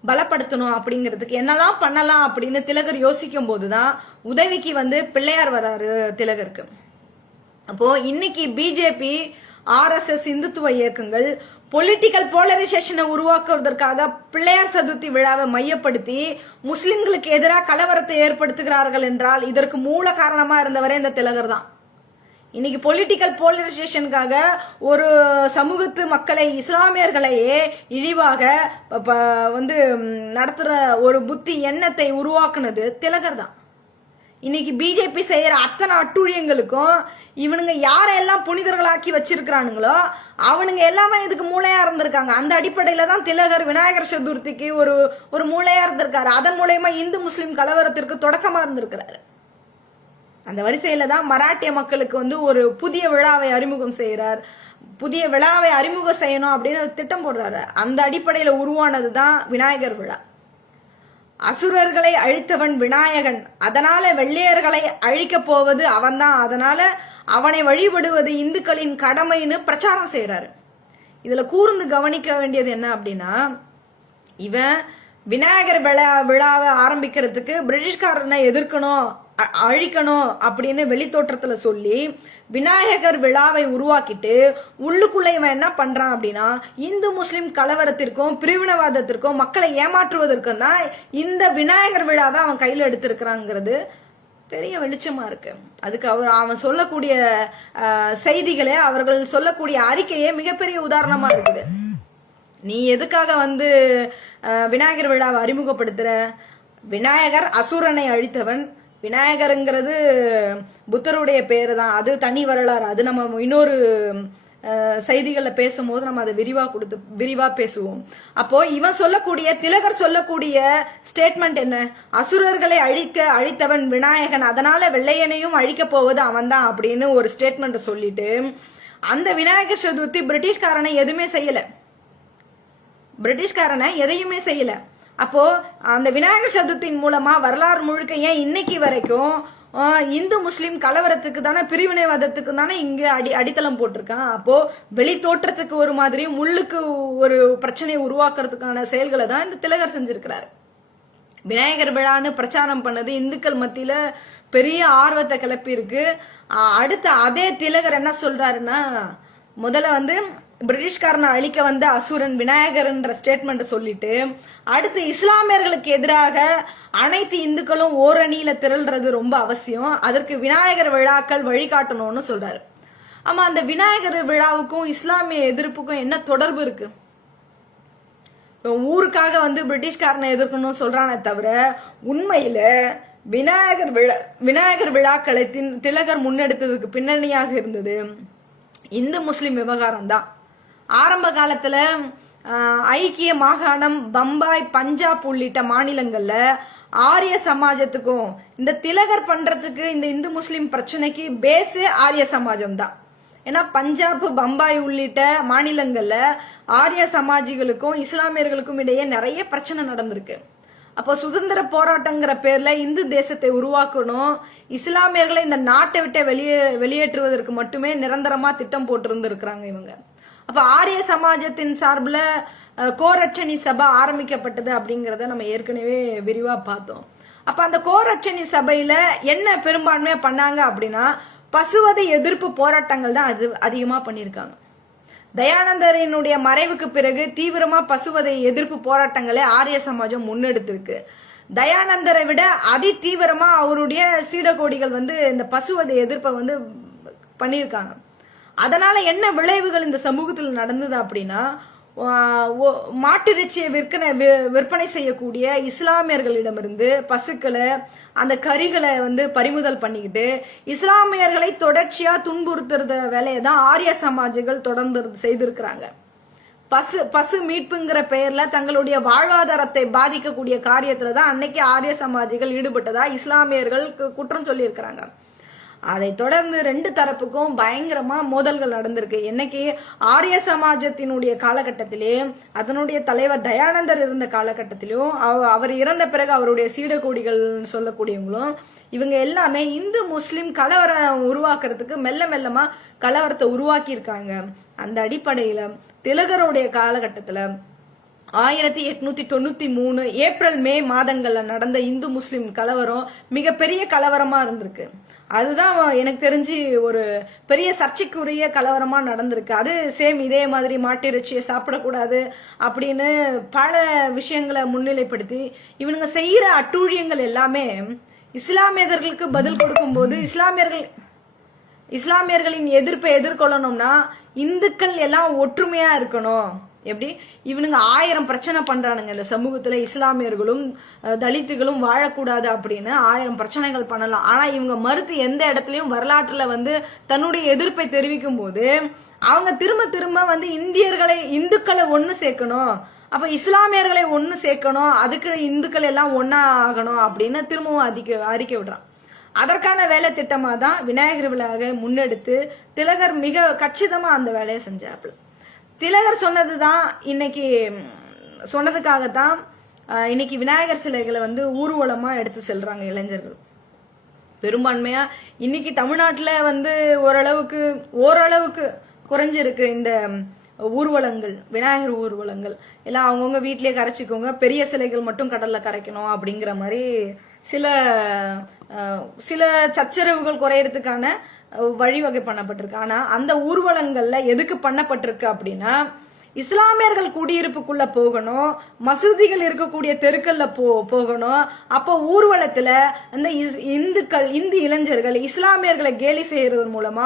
பலப்படுத்தணும் அப்படிங்கிறதுக்கு என்னெல்லாம் பண்ணலாம் அப்படின்னு திலகர் யோசிக்கும் போதுதான் உதவிக்கு வந்து பிள்ளையார் வராரு திலகருக்கு. அப்போ இன்னைக்கு பிஜேபி, RSS இந்துத்துவ இயக்கங்கள் பொலிட்டிக்கல் போலரைசேஷனை உருவாக்குவதற்காக பிள்ளையார் சதுர்த்தி விழாவை மையப்படுத்தி முஸ்லிம்களுக்கு எதிராக கலவரத்தை ஏற்படுத்துகிறார்கள் என்றால் இதற்கு மூல காரணமா இருந்தவரே இந்த திலகர் தான். இன்னைக்கு பொலிட்டிக்கல் போலரைசேஷனுக்காக ஒரு சமூகத்து மக்களை, இஸ்லாமியர்களையே இழிவாக வந்து நடத்துற ஒரு புத்தி எண்ணத்தை உருவாக்குனது திலகர் தான். இன்னைக்கு பிஜேபி செய்யற அத்தனை அட்டூழியங்களுக்கும் இவனுங்க யாரெல்லாம் புனிதர்களாக்கி வச்சிருக்கிறானுங்களோ அவனுங்க எல்லாமே இதுக்கு மூளையா இருந்திருக்காங்க. அந்த அடிப்படையில தான் திலகர் விநாயகர் சதுர்த்திக்கு ஒரு மூளையா இருந்திருக்காரு. அதன் மூலயமா இந்து முஸ்லிம் கலவரத்திற்கு தொடக்கமா இருந்திருக்கிறாரு. அந்த வரிசையில தான் மராட்டிய மக்களுக்கு வந்து ஒரு புதிய விழாவை அறிமுகம் செய்யறார். புதிய விழாவை அறிமுகம் செய்யணும் அப்படின்னு திட்டம் போடுறாரு. அந்த அடிப்படையில உருவானதுதான் விநாயகர் விழா. அசுரர்களை அழித்தவன் விநாயகன், அதனால வெள்ளையர்களை அழிக்க போவது அவன்தான், அதனால அவனை வழிபடுவது இந்துக்களின் கடமைன்னு பிரச்சாரம் செய்யறாரு. இதுல கூர்ந்து கவனிக்க வேண்டியது என்ன அப்படின்னா, இவன் விநாயகர் விழாவை ஆரம்பிக்கிறதுக்கு பிரிட்டிஷ்காரனை எதிர்க்கணும் அழிக்கணும் அப்படின்னு வெளித்தோற்றத்துல சொல்லி விநாயகர் விழாவை உருவாக்கிட்டு உள்ளுக்குள்ள இவன் என்ன பண்றான் அப்படின்னா, இந்து முஸ்லிம் கலவரத்திற்கும் பிரிவினவாதத்திற்கும் மக்களை ஏமாற்றுவதற்கும் தான் இந்த விநாயகர் விழாவை அவன் கையில எடுத்திருக்கிறாங்கிறது பெரிய வெளிச்சமா இருக்கு. அதுக்கு அவன் சொல்லக்கூடிய செய்திகளே, அவர்கள் சொல்லக்கூடிய அறிக்கையே மிகப்பெரிய உதாரணமா இருக்குது. நீ எதுக்காக வந்து விநாயகர் விழாவை அறிமுகப்படுத்துற? விநாயகர் அசுரனை அழித்தவன். விநாயகருங்கிறது புத்தருடைய பேரு தான், அது தனி வரலாறு. அது நம்ம இன்னொரு செய்திகள்ல பேசும்போது நம்ம அதை விரிவா பேசுவோம். அப்போ இவன் சொல்லக்கூடிய திலகர் சொல்லக்கூடிய ஸ்டேட்மெண்ட் என்ன? அசுரர்களை அழித்தவன் விநாயகன், அதனால வெள்ளையனையும் அழிக்க போவது அவன் தான் அப்படின்னு ஒரு ஸ்டேட்மெண்ட் சொல்லிட்டு அந்த விநாயகர் சதுர்த்தி பிரிட்டிஷ்காரனை எதுவுமே செய்யல. பிரிட்டிஷ்காரனை எதையுமே செய்யல. அப்போ அந்த விநாயகர் சதுர்த்தியின் மூலமா வரலாறு முழுக்க ஏன் இன்னைக்கு வரைக்கும் இந்து முஸ்லிம் கலவரத்துக்கு தானே, பிரிவினைவாதத்துக்கு தானே இங்க அடித்தளம் போட்டிருக்கான். அப்போ வெளி தோற்றத்துக்கு ஒரு மாதிரி உள்ளுக்கு ஒரு பிரச்சனையை உருவாக்குறதுக்கான செயல்களை தான் இந்த திலகர் செஞ்சிருக்கிறாரு. விநாயகர் விழான்னு பிரச்சாரம் பண்ணது இந்துக்கள் மத்தியில பெரிய ஆர்வத்தை கிளப்பி இருக்கு. அடுத்த அதே திலகர் என்ன சொல்றாருன்னா, முதல்ல வந்து பிரிட்டிஷ்காரனை அழிக்க வந்த அசுரன் விநாயகர்ன்ற ஸ்டேட்மெண்ட் சொல்லிட்டு அடுத்து இஸ்லாமியர்களுக்கு எதிராக அனைத்து இந்துக்களும் ஓரணியில திரள்றது ரொம்ப அவசியம், அதற்கு விநாயகர் விழாக்கள் வழிகாட்டணும்னு சொல்றாரு. ஆமா, அந்த விநாயகர் விழாவுக்கும் இஸ்லாமிய எதிர்ப்புக்கும் என்ன தொடர்பு இருக்கு? ஊருக்காக வந்து பிரிட்டிஷ்காரனை எதிர்க்கணும் சொல்றானே தவிர உண்மையில விநாயகர் விழாக்களை திலகர் முன்னெடுத்ததுக்கு பின்னணியாக இருந்தது இந்து முஸ்லிம் விவகாரம் தான். ஆரம்ப காலத்துல ஐக்கிய மாகாணம், பம்பாய், பஞ்சாப் உள்ளிட்ட மாநிலங்கள்ல ஆரிய சமாஜத்துக்கும் இந்த திலகர் பண்றதுக்கு இந்த இந்து முஸ்லிம் பிரச்சனைக்கு பேஸே ஆரிய சமாஜம் தான். ஏன்னா பஞ்சாப், பம்பாய் உள்ளிட்ட மாநிலங்கள்ல ஆரிய சமாஜிகளுக்கும் இஸ்லாமியர்களுக்கும் இடையே நிறைய பிரச்சனை நடந்திருக்கு. அப்போ சுதந்திர போராட்டங்கிற பேர்ல இந்து தேசத்தை உருவாக்கணும், இஸ்லாமியர்களை இந்த நாட்டை விட்டு வெளியேற்றுவதற்கு மட்டுமே நிரந்தரமா திட்டம் போட்டு இருந்திருக்கிறாங்க இவங்க. அப்ப ஆரிய சமாஜத்தின் சார்பில் கோரட்சணி சபை ஆரம்பிக்கப்பட்டது அப்படிங்கறத நம்ம ஏற்கனவே விரிவா பார்த்தோம். அப்ப அந்த கோரட்சணி சபையில என்ன பெரும்பான்மையா பண்ணாங்க அப்படின்னா பசுவதை எதிர்ப்பு போராட்டங்கள் தான் அது அதிகமா பண்ணிருக்காங்க. தயானந்தரினுடைய மறைவுக்கு பிறகு தீவிரமா பசுவதை எதிர்ப்பு போராட்டங்களை ஆரிய சமாஜம் முன்னெடுத்திருக்கு. தயானந்தரை விட அதி தீவிரமா அவருடைய சீடகோடிகள் வந்து இந்த பசுவதை எதிர்ப்பை வந்து பண்ணியிருக்காங்க. அதனால என்ன விளைவுகள் இந்த சமூகத்தில் நடந்தது அப்படின்னா, மாட்டிறைச்சியை விற்பனை செய்யக்கூடிய இஸ்லாமியர்களிடமிருந்து பசுக்களை, அந்த கறிகளை வந்து பறிமுதல் பண்ணிக்கிட்டு இஸ்லாமியர்களை தொடர்ச்சியா துன்புறுத்துற வேலையை தான் ஆரிய சமாஜிகள் தொடர்ந்து செய்திருக்கிறாங்க. பசு மீட்புங்கிற பெயர்ல தங்களுடைய வாழ்வாதாரத்தை பாதிக்கக்கூடிய காரியத்துல தான் அன்னைக்கு ஆரிய சமாஜிகள் ஈடுபட்டதா இஸ்லாமியர்கள் குற்றம் சொல்லி இருக்கிறாங்க. அதை தொடர்ந்து ரெண்டு தரப்புக்கும் பயங்கரமா மோதல்கள் நடந்திருக்கு. என்னைக்கு ஆரிய சமாஜத்தினுடைய காலகட்டத்திலே, அதனுடைய தலைவர் தயானந்தர் இருந்த காலகட்டத்திலும், அவர் இறந்த பிறகு அவருடைய சீடகோடிகள் சொல்லக்கூடியவங்களும் இவங்க எல்லாமே இந்து முஸ்லிம் கலவரம் உருவாக்குறதுக்கு மெல்ல மெல்லமா கலவரத்தை உருவாக்கி இருக்காங்க. அந்த அடிப்படையில திலகருடைய காலகட்டத்துல 1893 ஏப்ரல் மே மாதங்கள்ல நடந்த இந்து முஸ்லிம் கலவரம் மிகப்பெரிய கலவரமா இருந்திருக்கு. அதுதான் எனக்கு தெரிஞ்சு ஒரு பெரிய சர்ச்சைக்குரிய கலவரமா நடந்திருக்கு. அது சேம் இதே மாதிரி மாட்டிறைச்சியை சாப்பிடக்கூடாது அப்படின்னு பல விஷயங்களை முன்னிலைப்படுத்தி இவனுங்க செய்யற அட்டூழியங்கள் எல்லாமே இஸ்லாமியர்களுக்கு பதில் கொடுக்கும் போது இஸ்லாமியர்களின் எதிர்ப்பை எதிர்கொள்ளணும்னா இந்துக்கள் எல்லாம் ஒற்றுமையா இருக்கணும், எப்படி இவனுங்க 1000 பிரச்சனை பண்றானுங்க இந்த சமூகத்துல, இஸ்லாமியர்களும் தலித்துகளும் வாழக்கூடாது அப்படின்னு 1000 பிரச்சனைகள் பண்ணலாம். ஆனா இவங்க மறுத்து எந்த இடத்துலயும் வரலாற்றுல வந்து தன்னுடைய எதிர்ப்பை தெரிவிக்கும் போது அவங்க திரும்ப திரும்ப வந்து இந்துக்களை ஒண்ணு சேர்க்கணும், அப்ப இஸ்லாமியர்களை ஒண்ணு சேர்க்கணும், அதுக்கு இந்துக்கள் எல்லாம் ஒன்னா ஆகணும் அப்படின்னு திரும்பவும் அறிக்கை விடுறான். அதற்கான வேலை திட்டமா தான் விநாயகர் விழாவை முன்னெடுத்து திலகர் மிக கச்சிதமா அந்த வேலையை செஞ்சாப்புல. திலகர் சொன்னதுதான் இன்னைக்கு சொன்னதுக்காகத்தான் இன்னைக்கு விநாயகர் சிலைகளை வந்து ஊர்வலமா எடுத்து செல்றாங்க இளைஞர்கள் பெரும்பான்மையா. இன்னைக்கு தமிழ்நாட்டுல வந்து ஓரளவுக்கு குறைஞ்சிருக்கு இந்த ஊர்வலங்கள், விநாயகர் ஊர்வலங்கள் எல்லாம் அவங்கவுங்க வீட்லயே கரைச்சிக்கோங்க, பெரிய சிலைகள் மட்டும் கடல்ல கரைக்கணும் அப்படிங்கிற மாதிரி சில சச்சரவுகள் குறையறதுக்கான வழிவகை பண்ணப்பட்டிருக்கு. ஆனா அந்த ஊர்வலங்கள்ல எதுக்கு பண்ணப்பட்டிருக்கு அப்படின்னா, இஸ்லாமியர்கள் குடியிருப்புக்குள்ள போகணும், மசூதிகள் இருக்கக்கூடிய தெருக்கள்ல போகணும். அப்போ ஊர்வலத்துல அந்த இந்து இளைஞர்கள் இஸ்லாமியர்களை கேலி செய்யறதன் மூலமா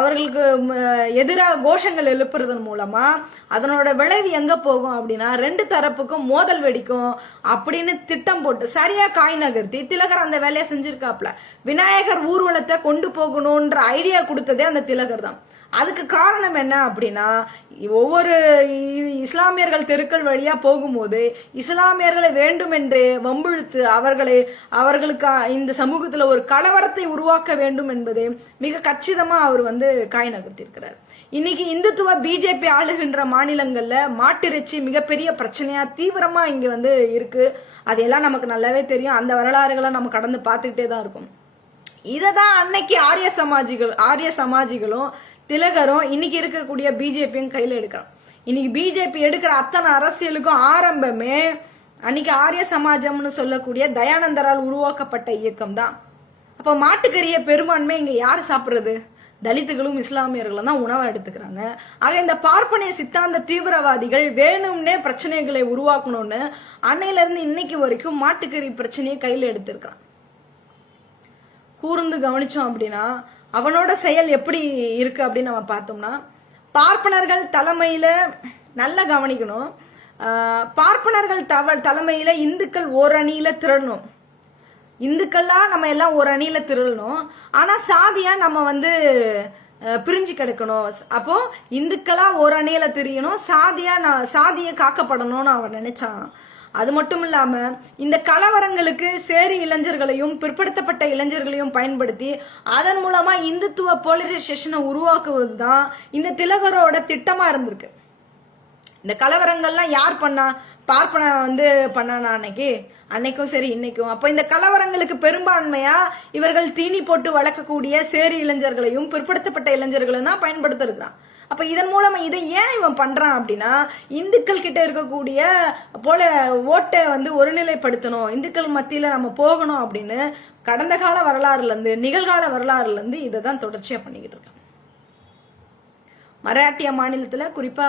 அவர்களுக்கு எதிராக கோஷங்கள் எழுப்புறதன் மூலமா அதனோட விளைவு எங்க போகும் அப்படின்னா 2 தரப்புக்கும் மோதல் வெடிக்கும் அப்படின்னு திட்டம் போட்டு சரியா காய் நகர்த்தி திலகர் அந்த வேலையை செஞ்சிருக்காப்ல. விநாயகர் ஊர்வலத்தை கொண்டு போகணும்ன்ற ஐடியா கொடுத்ததே அந்த திலகர் தான். அதுக்கு காரணம் என்ன அப்படின்னா, ஒவ்வொரு இஸ்லாமியர்கள் தெருக்கள் வழியா போகும்போது இஸ்லாமியர்களை வேண்டுமென்றே வம்பிழுத்து அவர்களுக்கு இந்த சமூகத்துல ஒரு கலவரத்தை உருவாக்க வேண்டும் என்பது மிக கச்சிதமா அவர் வந்து காய் நகர்த்திருக்கிறார். இன்னைக்கு இந்துத்துவ பிஜேபி ஆளுகின்ற மாநிலங்கள்ல மாட்டிறைச்சி மிகப்பெரிய பிரச்சனையா தீவிரமா இங்க வந்து இருக்கு. அதெல்லாம் நமக்கு நல்லாவே தெரியும். அந்த வரலாறுகளை நம்ம கடந்து பார்த்துக்கிட்டே தான் இருக்கும். இததான் அன்னைக்கு ஆரிய சமாஜிகளும் திலகரும் இன்னைக்கு இருக்கக்கூடிய பிஜேபியும் கையில எடுக்கிறான். இன்னைக்கு பிஜேபி எடுக்கிற அத்தனை அரசியலுக்கும் ஆரம்பமே அன்னைக்கு ஆரிய சமாஜம்னு சொல்லக்கூடிய தயானந்தரால் உருவாக்கப்பட்ட இயக்கம் தான். அப்ப மாட்டுக்கறிய பெரும்பான்மை இங்க யாரு சாப்பிடுறது? தலித்துகளும் இஸ்லாமியர்களும் தான் உணவை எடுத்துக்கிறாங்க. ஆக இந்த பார்ப்பனிய சித்தாந்த தீவிரவாதிகள் வேணும்னே பிரச்சனைகளை உருவாக்கணும்னு அன்னையில இருந்து இன்னைக்கு வரைக்கும் மாட்டுக்கறி பிரச்சனையை கையில எடுத்திருக்கான். கூர்ந்து கவனிச்சோம் அப்படின்னா அவனோட செயல் எப்படி இருக்கு அப்படின்னு நம்ம பார்த்தோம்னா, பார்ப்பனர்கள் தலைமையில நல்ல கவனிக்கணும். பார்ப்பனர்கள் தலைமையில இந்துக்கள் ஒரு அணியில திரளணும். இந்துக்கள்லாம் நம்ம எல்லாம் ஒரு அணியில திரளணும். ஆனா சாதியா நம்ம வந்து பிரிஞ்சு கிடக்கணும். அப்போ இந்துக்களா ஒரு அணியில திரியணும், சாதிய காக்கப்படணும்னு அவன் நினைச்சான். அது மட்டும் இல்லாம இந்த கலவரங்களுக்கு சேரி இளைஞர்களையும் பிற்படுத்தப்பட்ட இளைஞர்களையும் பயன்படுத்தி அதன் மூலமா இந்துத்துவ போலரைசேஷனை உருவாக்குவதுதான் இந்த திலகரோட திட்டமா இருந்திருக்கு. இந்த கலவரங்கள்லாம் யார் பண்ணா? பார்ப்பன வந்து பண்ணானா அன்னைக்கும் சரி இன்னைக்கும். அப்ப இந்த கலவரங்களுக்கு பெரும்பான்மையா இவர்கள் தீனி போட்டு வளர்க்கக்கூடிய சேரி இளைஞர்களையும் பிற்படுத்தப்பட்ட இளைஞர்களையும் தான் பயன்படுத்த இருக்கிறான். அப்ப இதன் மூலமா இதை ஏன் இவன் பண்றான் அப்படின்னா, இந்துக்கள் கிட்ட இருக்கக்கூடிய போல ஓட்டை வந்து ஒருநிலைப்படுத்தணும், இந்துக்கள் மத்தியில நம்ம போகணும் அப்படின்னு கடந்த கால வரலாறுல இருந்து நிகழ்கால வரலாறுல இருந்து இதை தான் தொடர்ச்சியா பண்ணிக்கிட்டு இருக்காங்க. மராட்டிய மாநிலத்துல குறிப்பா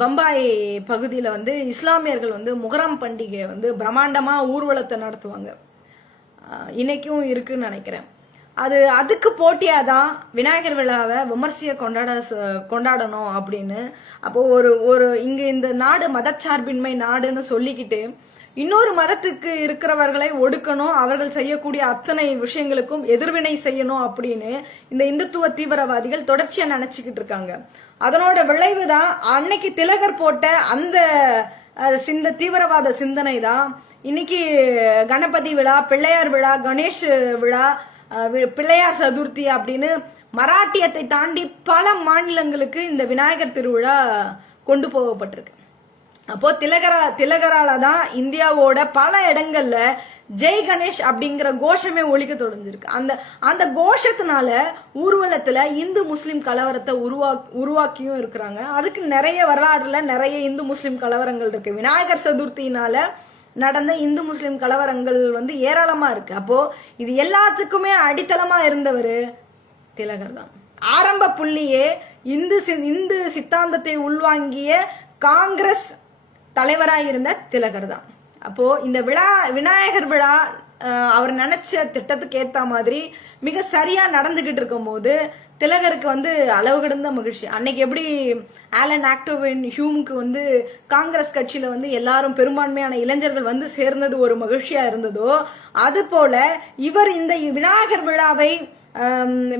பம்பாய் பகுதியில வந்து இஸ்லாமியர்கள் வந்து முகரம் பண்டிகை வந்து பிரம்மாண்டமா ஊர்வலத்தை நடத்துவாங்க. இன்னைக்கும் இருக்குன்னு நினைக்கிறேன். அதுக்கு போட்டியாதான் விநாயகர் விழாவை விமர்சைய கொண்டாடணும் அப்படின்னு. அப்போ ஒரு இங்க இந்த நாடு மதச்சார்பின்மை நாடுன்னு சொல்லிக்கிட்டு இன்னொரு மதத்துக்கு இருக்கிறவர்களை ஒடுக்கணும், அவர்கள் செய்யக்கூடிய அத்தனை விஷயங்களுக்கும் எதிர்வினை செய்யணும் அப்படின்னு இந்த இந்துத்துவ தீவிரவாதிகள் தொடர்ச்சியா நினைச்சுக்கிட்டு இருக்காங்க. அதனோட விளைவுதான் அன்னைக்கு திலகர் போட்ட அந்த தீவிரவாத சிந்தனை தான் இன்னைக்கு கணபதி விழா, பிள்ளையார் விழா, கணேஷ் விழா, பிள்ளையார் சதுர்த்தி அப்படின்னு மராட்டியத்தை தாண்டி பல மாநிலங்களுக்கு இந்த விநாயகர் திருவிழா கொண்டு போகப்பட்டிருக்கு. அப்போ திலகரால தான் இந்தியாவோட பல இடங்கள்ல ஜெய் கணேஷ் அப்படிங்கிற கோஷமே ஒலிக்க தொடர்ந்திருக்கு. அந்த கோஷத்தினால ஊர்வலத்துல இந்து முஸ்லிம் கலவரத்தை உருவாக்கியும் இருக்கிறாங்க. அதுக்கு நிறைய வரலாறுல நிறைய இந்து முஸ்லிம் கலவரங்கள் இருக்கு. விநாயகர் சதுர்த்தினால நடந்த இந்து முஸ்லிம் கலவரங்கள் வந்து ஏராளமா இருக்கு. அப்போ இது எல்லாத்துக்குமே அடித்தளமா இருந்தவர் திலகர் தான். ஆரம்ப புள்ளியே இந்து சித்தாந்தத்தை உள்வாங்கிய காங்கிரஸ் தலைவராக இருந்த திலகர் தான். அப்போ இந்த விநாயகர் விழா அவர் நினைச்ச திட்டத்துக்கு ஏத்த மாதிரி மிக சரியா நடந்துகிட்டு இருக்கும் போது திலகருக்கு வந்து அளவு கடந்த மகிழ்ச்சி. அன்னைக்கு எப்படி ஆலன் ஆக்டோவின் ஹியூமுக்கு வந்து காங்கிரஸ் கட்சியில வந்து எல்லாரும் பெரும்பான்மையான இளைஞர்கள் வந்து சேர்ந்தது ஒரு மகிழ்ச்சியா இருந்ததோ, அது போல இவர் இந்த விநாயகர் விழாவை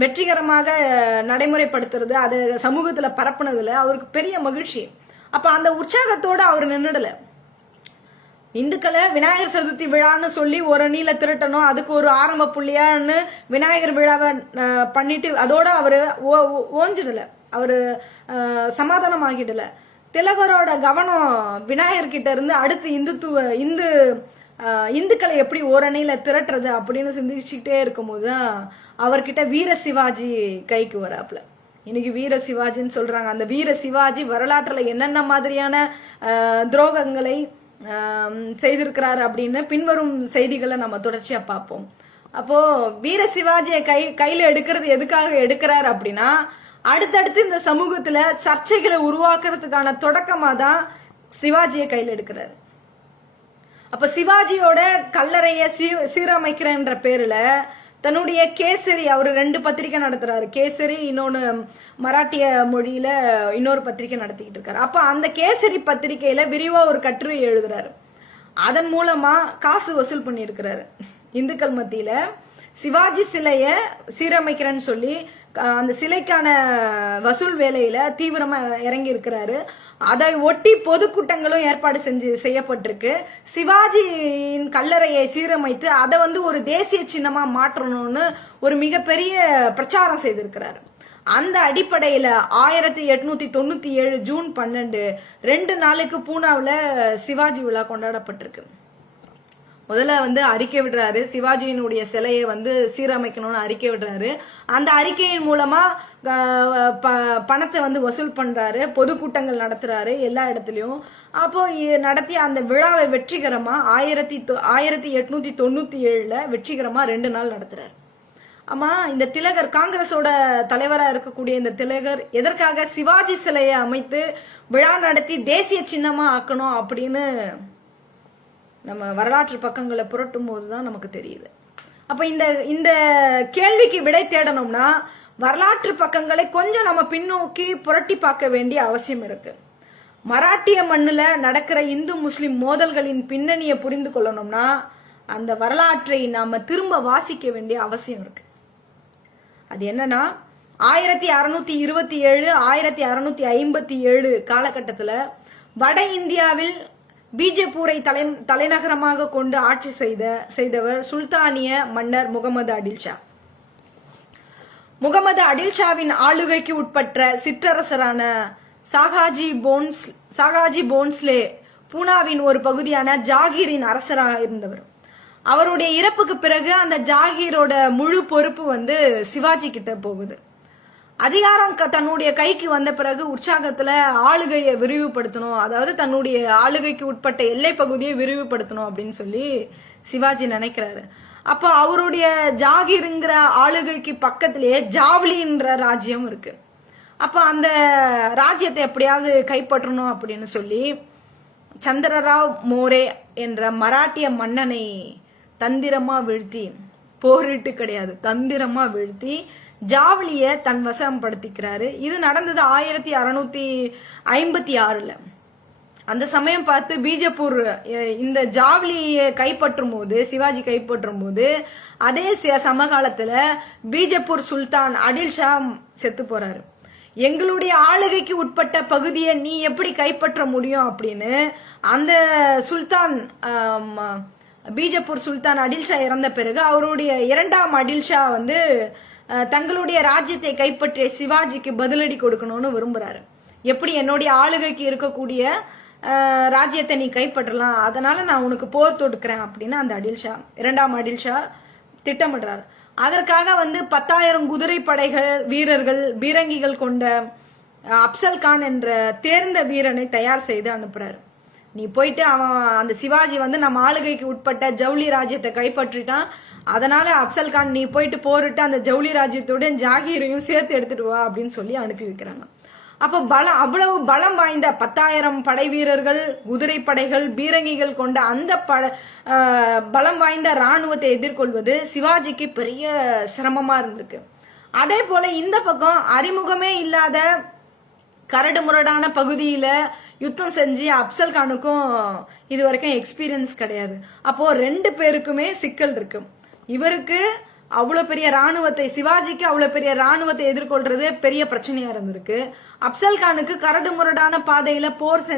வெற்றிகரமாக நடைமுறைப்படுத்துறது, அது சமூகத்துல பரப்புனதுல அவருக்கு பெரிய மகிழ்ச்சி. அப்ப அந்த உற்சாகத்தோட அவர் நின்றுடல. இந்துக்களை விநாயகர் சதுர்த்தி விழான்னு சொல்லி ஒரு அணியில திரட்டணும், அதுக்கு ஒரு ஆரம்ப புள்ளியான்னு விநாயகர் விழாவை பண்ணிட்டு அதோட அவரு ஓஞ்சிடல, அவரு சமாதானம் ஆகிடல. திலகரோட கவனம் விநாயகர் கிட்ட இருந்து அடுத்து இந்துக்களை எப்படி ஓரணியில திரட்டுறது அப்படின்னு சிந்திச்சுக்கிட்டே இருக்கும்போதுதான் அவர்கிட்ட வீர சிவாஜி கைக்கு வராப்ல. இன்னைக்கு வீர சிவாஜின்னு சொல்றாங்க. அந்த வீர சிவாஜி வரலாற்றுல என்னென்ன மாதிரியான துரோகங்களை செய்திருக்கிறாரு அப்படின்னு பின்வரும் செய்திகளை நம்ம தொடர்ச்சியா பார்ப்போம். அப்போ வீர சிவாஜியை கையில எடுக்கிறது எதுக்காக எடுக்கிறாரு அப்படின்னா, அடுத்தடுத்து இந்த சமூகத்துல சர்ச்சைகளை உருவாக்குறதுக்கான தொடக்கமா தான் சிவாஜியை கையில எடுக்கிறாரு. அப்ப சிவாஜியோட கல்லறைய சீரமைக்கிறன்ற பேருல தன்னுடைய கேசரி, அவர் 2 பத்திரிகை நடத்துறாரு. கேசரி, இன்னொன்னு மராட்டிய மொழியில இன்னொரு பத்திரிகை நடத்திக்கிட்டு இருக்காரு. அப்ப அந்த கேசரி பத்திரிகையில விரிவா ஒரு கட்டுரை எழுதுறாரு. அதன் மூலமா காசு வசூல் பண்ணி இருக்கிறாரு. இந்துக்கள் மத்தியில சிவாஜி சிலைய சீரமைக்கிறேன்னு சொல்லி அந்த சிலைக்கான வசூல் வேலையில தீவிரமா இறங்கி இருக்கிறாரு. அதை ஒட்டி பொதுக்கூட்டங்களும் ஏற்பாடு செய்யப்பட்டிருக்கு. சிவாஜியின் கல்லறையை சீரமைத்து அதை வந்து ஒரு தேசிய சின்னமா மாற்றணும்னு ஒரு மிகப்பெரிய பிரச்சாரம் செய்திருக்கிறாரு. அந்த அடிப்படையில 1897 ஜூன் 12 2 நாளுக்கு பூனாவில் சிவாஜி விழா கொண்டாடப்பட்டிருக்கு. முதல்ல வந்து அறிக்கை விடுறாரு, சிவாஜியினுடைய சிலையை வந்து சீரமைக்கணும்னு அறிக்கை விடுறாரு. அந்த அறிக்கையின் மூலமா பணத்தை வந்து வசூல் பண்றாரு, பொதுக்கூட்டங்கள் நடத்துறாரு எல்லா இடத்துலயும். அப்போ நடத்திய அந்த விழாவை வெற்றிகரமா 1897 வெற்றிகரமா 2 நாள் நடத்துறாரு. ஆமா, இந்த திலகர் காங்கிரஸோட தலைவரா இருக்கக்கூடிய இந்த திலகர் எதற்காக சிவாஜி சிலையை அமைத்து விழா நடத்தி தேசிய சின்னமா ஆக்கணும் அப்படின்னு நம்ம வரலாற்று பக்கங்களை புரட்டும் போதுதான் நமக்கு தெரியுது. அப்ப இந்த கேள்விக்கு விடை தேடணும்னா வரலாற்று பக்கங்களை கொஞ்சம் நம்ம பின்னோக்கி புரட்டி பார்க்க வேண்டிய அவசியம் இருக்கு. மராட்டிய மண்ணுல நடக்கிற இந்து முஸ்லிம் மோதல்களின் பின்னணியை புரிந்து கொள்ளணும்னா அந்த வரலாற்றை நாம திரும்ப வாசிக்க வேண்டிய அவசியம் இருக்கு. அது என்னன்னா 1627 1657 காலகட்டத்துல வட இந்தியாவில் பீஜப்பூரை தலைநகரமாக கொண்டு ஆட்சி செய்தவர் சுல்தானிய மன்னர் முகமது அடில்ஷா. முகமது அடில்ஷாவின் ஆளுகைக்கு உட்பட்ட சிற்றரசரான சாகாஜி போன்ஸ்லே பூனாவின் ஒரு பகுதியான ஜாகீரின் அரசராக இருந்தவர். அவருடைய இறப்புக்கு பிறகு அந்த ஜாகீரோட முழு பொறுப்பு வந்து சிவாஜி கிட்ட போகுது. அதிகாரம் தன்னுடைய கைக்கு வந்த பிறகு உற்சாகத்துல ஆளுகையை விரிவுபடுத்தணும், அதாவது தன்னுடைய ஆளுகைக்கு உட்பட்ட எல்லை பகுதியை விரிவுபடுத்தணும் அப்படின்னு சொல்லி சிவாஜி நினைக்கிறாரு. அப்ப அவருடைய ஜாகீருங்கிற ஆளுகைக்கு பக்கத்திலேயே ஜாவ்லின்ற ராஜ்யம் இருக்கு. அப்ப அந்த ராஜ்யத்தை எப்படியாவது கைப்பற்றணும் அப்படின்னு சொல்லி சந்திரராவ் மோரே என்ற மராட்டிய மன்னனை தந்திரமா வீழ்த்தி, போரிட்டு கிடையாது, தந்திரமா வீழ்த்தி ஜாவ்லிய தன் வசம் படுத்திக்கிறாரு. இது நடந்தது 1656. அந்த சமயம் பார்த்து பீஜப்பூர் இந்த ஜாவ்லியை கைப்பற்றும் போது, சிவாஜி கைப்பற்றும் போது அதே சமகாலத்துல பீஜப்பூர் சுல்தான் அடில்ஷா செத்து போறாரு. எங்களுடைய ஆளுகைக்கு உட்பட்ட பகுதியை நீ எப்படி கைப்பற்ற முடியும் அப்படின்னு அந்த சுல்தான், பீஜப்பூர் சுல்தான் அடில்ஷா இறந்த பிறகு அவருடைய 2ஆம் அடில்ஷா வந்து தங்களுடைய ராஜ்யத்தை கைப்பற்றிய சிவாஜிக்கு பதிலடி கொடுக்கணும்னு விரும்புறாரு. எப்படி என்னுடைய ஆளுகைக்கு இருக்கக்கூடிய ராஜ்யத்தை நீ கைப்பற்றலாம், அதனால நான் உனக்கு போர் தொடுக்கிறேன் அப்படின்னு அந்த அடில்ஷா, 2ஆம் அடில்ஷா திட்டமிடுறாரு. அதற்காக வந்து 10,000 குதிரை படைகள் வீரர்கள் பீரங்கிகள் கொண்ட அப்சல் கான் என்ற தேர்ந்த வீரனை தயார் செய்து அனுப்புறாரு. நீ போயிட்டு அவன் அந்த சிவாஜி வந்து நம்ம ஆளுகைக்கு உட்பட்ட ஜவுளி ராஜ்யத்தை கைப்பற்றிட்டான், அதனால அப்சல் கான் நீ போயிட்டு போரிட்டு அந்த ஜவுளி ராஜ்யத்தோட ஜாகீரையும் சேர்த்து எடுத்துட்டு வா அப்படின்னு சொல்லி அனுப்பி வைக்கிறாங்க. அப்ப அவ்வளவு பலம் வாய்ந்த 10,000 படை வீரர்கள், குதிரை படைகள், பீரங்கிகள் கொண்ட அந்த பலம் வாய்ந்த ராணுவத்தை எதிர்கொள்வது சிவாஜிக்கு பெரிய சிரமமா இருந்திருக்கு. அதே போல இந்த பக்கம் அறிமுகமே இல்லாத கரடு முரடான பகுதியில யுத்தம் செஞ்சு அப்சல் கானுக்கும் இது வரைக்கும் எக்ஸ்பீரியன்ஸ் கிடையாது. அப்போ 2 பேருக்குமே சிக்கல் இருக்கு. இவருக்கு அவ்வளவு பெரிய ராணுவத்தை, சிவாஜிக்கு அவ்வளவு பெரிய ராணுவத்தை எதிர்கொள்றது பெரிய பிரச்சனையா இருந்திருக்கு. அப்சல் கானுக்கு கரடு முரடான பாதையில போர்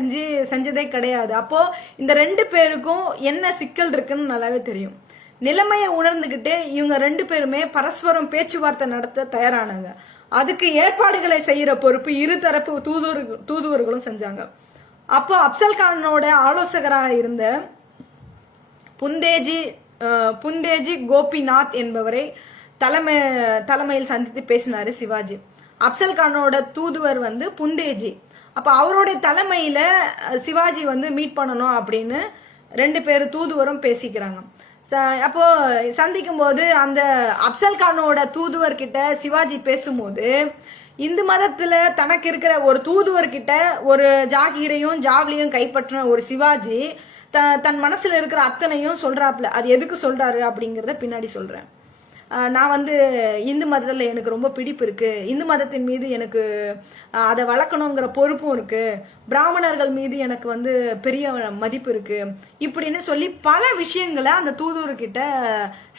செஞ்சதே கிடையாது. அப்போ இந்த 2 பேருக்கும் என்ன சிக்கல் இருக்குன்னு நல்லாவே தெரியும். நிலைமையை உணர்ந்துகிட்டு இவங்க 2 பேருமே பரஸ்பரம் பேச்சுவார்த்தை நடத்த தயாரானாங்க. அதுக்கு ஏற்பாடுகளை செய்யற பொறுப்பு இருதரப்பு தூதுவர்களும் செஞ்சாங்க. அப்போ அப்சல் கானோட ஆலோசகராக இருந்த புந்தேஜி கோபிநாத் என்பவரை தலைமையில் சந்தித்து பேசினாரு சிவாஜி. அப்சல் கானோட தூதுவர் புந்தேஜி. அப்ப அவருடைய தலைமையில சிவாஜி மீட் பண்ணணும் அப்படின்னு 2 பேர் தூதுவரும் பேசிக்கிறாங்க. அப்போ சந்திக்கும் போது அந்த அப்சல் கானோட தூதுவர் கிட்ட சிவாஜி பேசும்போது, இந்து மதத்துல தனக்கு இருக்கிற ஒரு தூதுவர் கிட்ட ஒரு ஜாகீரையும் ஜாவலியும் கைப்பற்றின ஒரு சிவாஜி தன் மனசுல இருக்கிற அத்தனையும் சொல்றாப்ல. அது எதுக்கு சொல்றாரு அப்படிங்கறத பின்னாடி சொல்றேன். நான் இந்து மதத்துல எனக்கு ரொம்ப பிடிப்பு இருக்கு, இந்து மதத்தின் மீது எனக்கு அதை வளர்க்கணுங்கிற பொறுப்பும் இருக்கு, பிராமணர்கள் மீது எனக்கு பெரிய மதிப்பு இருக்கு இப்படின்னு சொல்லி பல விஷயங்களை அந்த தூதுவர்கிட்ட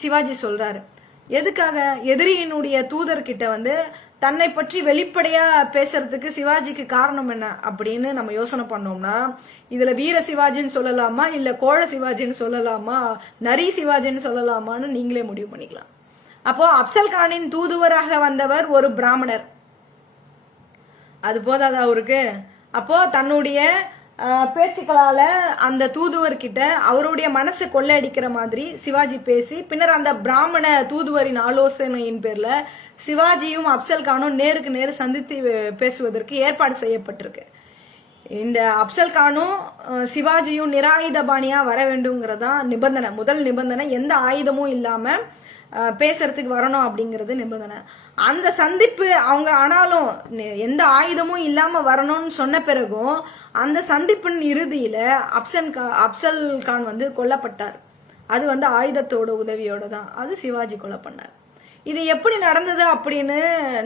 சிவாஜி சொல்றாரு. எதுக்காக? எதிரியினுடைய தூதர்கிட்ட தன்னை பற்றி வெளிப்படையா பேசுறதுக்கு சிவாஜிக்கு காரணம் என்ன அப்படின்னு நம்ம யோசனை பண்ணோம்னா, இதுல வீர சிவாஜின்னு சொல்லலாமா, இல்ல கோழ சிவாஜின்னு சொல்லலாமா, நரி சிவாஜின்னு சொல்லலாமான்னு நீங்களே முடிவு பண்ணிக்கலாம். அப்போ அப்சல் கானின் தூதுவராக வந்தவர் ஒரு பிராமணர். அது போதாதா அவருக்கு? அப்போ தன்னுடைய பேச்சுக்களால அந்த தூதுவர் கிட்ட அவருடைய மனசு கொள்ளையடிக்கிற மாதிரி சிவாஜி பேசி, பின்னர் அந்த பிராமண தூதுவரின் ஆலோசனையின் பேர்ல சிவாஜியும் அப்சல் கானும் நேருக்கு நேரு சந்தித்து பேசுவதற்கு ஏற்பாடு செய்யப்பட்டிருக்கு. இந்த அப்சல் கானும் சிவாஜியும் நிராயுதபாணியா வர வேண்டும்ங்கிறதா நிபந்தனை. முதல் நிபந்தனை எந்த ஆயுதமும் இல்லாம பேசுறதுக்கு வரணும் அப்படிங்கறது நிபந்தனை. அந்த சந்திப்பு அவங்க ஆனாலும் எந்த ஆயுதமும் இல்லாம வரணும்னு சொன்ன பிறகும் அந்த சந்திப்பின் இறுதியில அப்சல் கான் கொல்லப்பட்டார். அது ஆயுதத்தோட உதவியோட தான் அது சிவாஜி கொலை பண்ணார். இது எப்படி நடந்தது அப்படின்னு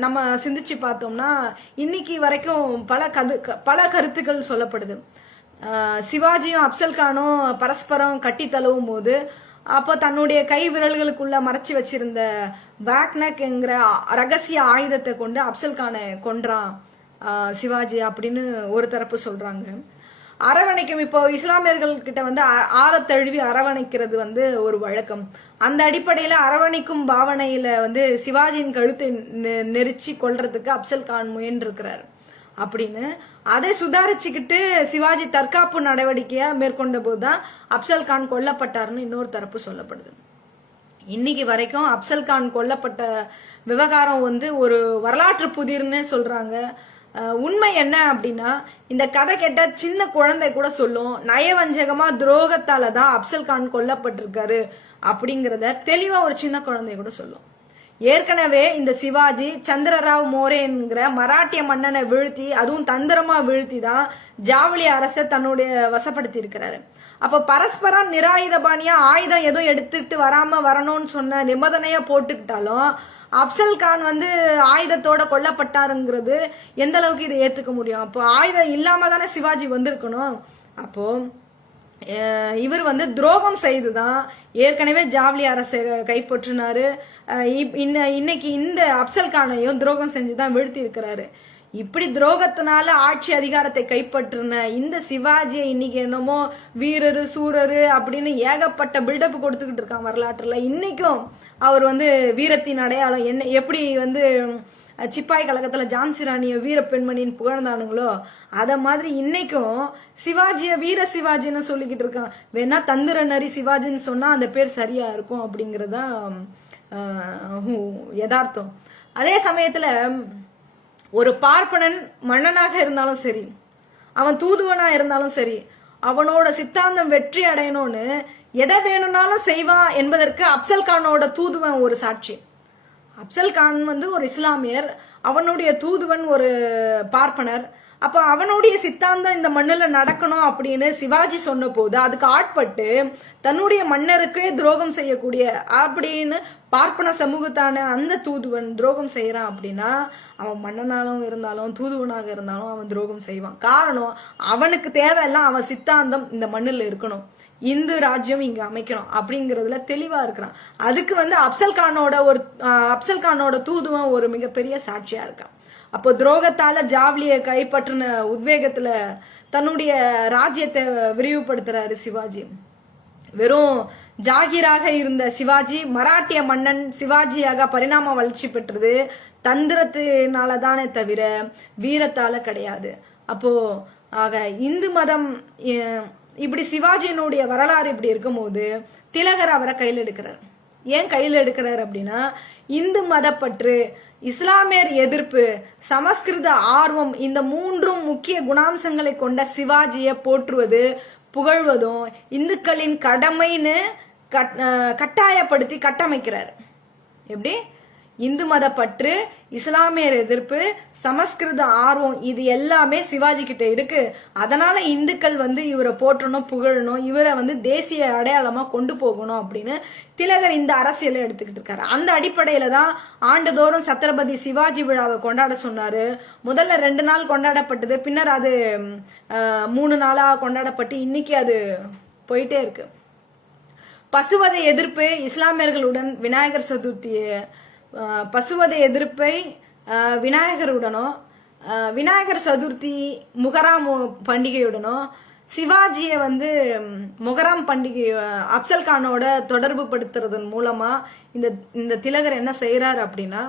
நம்ம சிந்திச்சு பார்த்தோம்னா, இன்னைக்கு வரைக்கும் பல கருத்துக்கள் சொல்லப்படுது. சிவாஜியும் அப்சல் கானும் பரஸ்பரம் கட்டி தழுவும் போது அப்போ தன்னுடைய கை விரல்களுக்குள்ள மறைச்சு வச்சிருந்த வேக்னக்ங்கிற ரகசிய ஆயுதத்தை கொண்டு அப்சல் கானை கொன்றான் சிவாஜி அப்படின்னு ஒரு தரப்பு சொல்றாங்க. அரவணைக்கும் இப்போ இஸ்லாமியர்கள் கிட்ட ஆழத்தழுவி அரவணைக்கிறது ஒரு வழக்கம். அந்த அடிப்படையில அரவணைக்கும் பாவனையில சிவாஜியின் கழுத்தை நெரிச்சு கொல்றதுக்கு அப்சல் கான் முயன்றிருக்கிறார் அப்படின்னு அதை சுதாரிச்சுக்கிட்டு சிவாஜி தற்காப்பு நடவடிக்கையா மேற்கொண்ட போதுதான் அப்சல் கான் கொல்லப்பட்டாருன்னு இன்னொரு தரப்பு சொல்லப்படுது. இன்னைக்கு வரைக்கும் அப்சல் கான் கொல்லப்பட்ட விவகாரம் ஒரு வரலாற்று புதிர்னு சொல்றாங்க. உண்மை என்ன அப்படின்னா, இந்த கதை கேட்ட சின்ன குழந்தை கூட சொல்லும், நயவஞ்சகமா துரோகத்தால தான் அப்சல் கான் கொல்லப்பட்டிருக்காரு அப்படிங்கறத தெளிவா ஒரு சின்ன குழந்தை கூட சொல்லும். ஏற்கனவே இந்த சிவாஜி சந்திரராவ் மோரேங்கிற மராட்டிய மன்னனை வீழ்த்தி, அதுவும் தந்திரமா வீழ்த்தி தான் ஜாவலி அரசை தன்னுடைய வசப்படுத்தி இருக்கிறாரு. அப்ப பரஸ்பரம் நிராயுதபாணியா ஆயுதம் எதுவும் எடுத்துட்டு வராம வரணும்னு சொன்ன நிபந்தனையா போட்டுக்கிட்டாலும் அப்சல் கான் ஆயுதத்தோட கொல்லப்பட்டாருங்கிறது எந்த அளவுக்கு இதை ஏத்துக்க முடியும்? அப்போ ஆயுதம் இல்லாம தானே சிவாஜி வந்திருக்கணும். அப்போ இவர் துரோகம் செய்துதான் ஏற்கனவே ஜாவலி அரசை கைப்பற்றினாரு. இன்னைக்கு இந்த அப்சல் கானையும் துரோகம் செஞ்சுதான் வீழ்த்தி இருக்கிறாரு. இப்படி துரோகத்தினால ஆட்சி அதிகாரத்தை கைப்பற்றின இந்த சிவாஜியை இன்னைக்கு என்னமோ வீரரு சூரரு அப்படின்னு ஏகப்பட்ட பில்டப் கொடுத்துக்கிட்டு இருக்கான் வரலாற்றுல. இன்னைக்கும் அவர் வீரத்தின் அடையாளம் என்ன, எப்படி சிப்பாய் கழகத்துல ஜான்சி ராணிய வீர பெண்மணின்னு புகழ்ந்தானுங்களோ அத மாதிரி இன்னைக்கும் சிவாஜிய வீர சிவாஜின்னு சொல்லிக்கிட்டு இருக்கான். வேணா தந்திர நரி சிவாஜின்னு சொன்னா அந்த பேர் சரியா இருக்கும் அப்படிங்கறதா யதார்த்தம். அதே சமயத்துல ஒரு பார்ப்பனன் மன்னனாக இருந்தாலும் சரி, அவன் தூதுவனா இருந்தாலும் சரி, அவனோட சித்தாந்தம் வெற்றி அடையணும்னு எதை வேணும்னாலும் செய்வான் என்பதற்கு அப்சல் கானோட தூதுவன் ஒரு சாட்சி. அப்சல் கான் ஒரு இஸ்லாமியர், அவனுடைய தூதுவன் ஒரு பார்ப்பனர். அப்ப அவனுடைய சித்தாந்தம் இந்த மண்ணுல நடக்கணும் அப்படின்னு சிவாஜி சொன்ன போது அதுக்கு ஆட்பட்டு தன்னுடைய மன்னருக்கே துரோகம் செய்யக்கூடிய அப்படின்னு பார்ப்பன சமூகத்தான அந்த தூதுவன் துரோகம் செய்யறான் அப்படின்னா அவன் மன்னனாலும் இருந்தாலும் தூதுவனாக இருந்தாலும் அவன் துரோகம் செய்வான். காரணம், அவனுக்கு தேவையெல்லாம் அவன் சித்தாந்தம் இந்த மண்ணுல இருக்கணும், இந்து ராஜ்யம் இங்க அமைக்கணும் அப்படிங்கறதுல தெளிவா இருக்கிறான். அதுக்கு அப்சல் கானோட தூதுவன் ஒரு மிகப்பெரிய சாட்சியா இருக்கான். அப்போ துரோகத்தால ஜாவ்லியை கைப்பற்றின உத்வேகத்துல தன்னுடைய ராஜ்யத்தை விரிவுபடுத்துறாரு சிவாஜி. வெறும் ஜாகிராக இருந்த சிவாஜி மராட்டிய மன்னன் சிவாஜியாக பரிணாம வளர்ச்சி பெற்றது தந்திரத்தினாலதானே தவிர வீரத்தால கிடையாது. அப்போ ஆக இந்து மதம் இப்படி சிவாஜியினுடைய வரலாறு இப்படி இருக்கும்போது திலகர் அவரை கையில் எடுக்கிறார். ஏன் கையில் எடுக்கிறார் அப்படின்னா, இந்து மதப்பற்று, இஸ்லாமியர் எதிர்ப்பு, சமஸ்கிருத ஆர்வம், இந்த மூன்றும் முக்கிய குணாம்சங்களை கொண்ட சிவாஜியை போற்றுவது புகழ்வதும் இந்துக்களின் கடமைன்னு கட்டாயப்படுத்தி கட்டமைக்கிறார். எப்படி? இந்து மத பற்று, இஸ்லாமியர் எதிர்ப்பு, சமஸ்கிருத ஆர்வம், இது எல்லாமே சிவாஜி கிட்ட இருக்கு. அதனால இந்துக்கள் இவரை போற்றணும், புகழணும், இவரை தேசிய அடையாளமா கொண்டு போகணும் அப்படின்னு திலகர் இந்த அரசியலை எடுத்துக்கிட்டு இருக்காரு. அந்த அடிப்படையில தான் ஆண்டுதோறும் சத்ரபதி சிவாஜி விழாவை கொண்டாட சொன்னாரு. முதல்ல 2 நாள் கொண்டாடப்பட்டது, பின்னர் அது 3 நாளா கொண்டாடப்பட்டு இன்னைக்கு அது போயிட்டே இருக்கு. பசுவதை எதிர்ப்பு இஸ்லாமியர்களுடன் விநாயகர் சதுர்த்தியை பசுவதை எதிர்ப்பை விநாயகருடனோ, விநாயகர் சதுர்த்தி முகராம் பண்டிகையுடனோ, சிவாஜியை முகராம் பண்டிகை அப்சல் கானோட தொடர்பு படுத்துறதன் மூலமா இந்த திலகர் என்ன செய்யறாரு அப்படின்னா,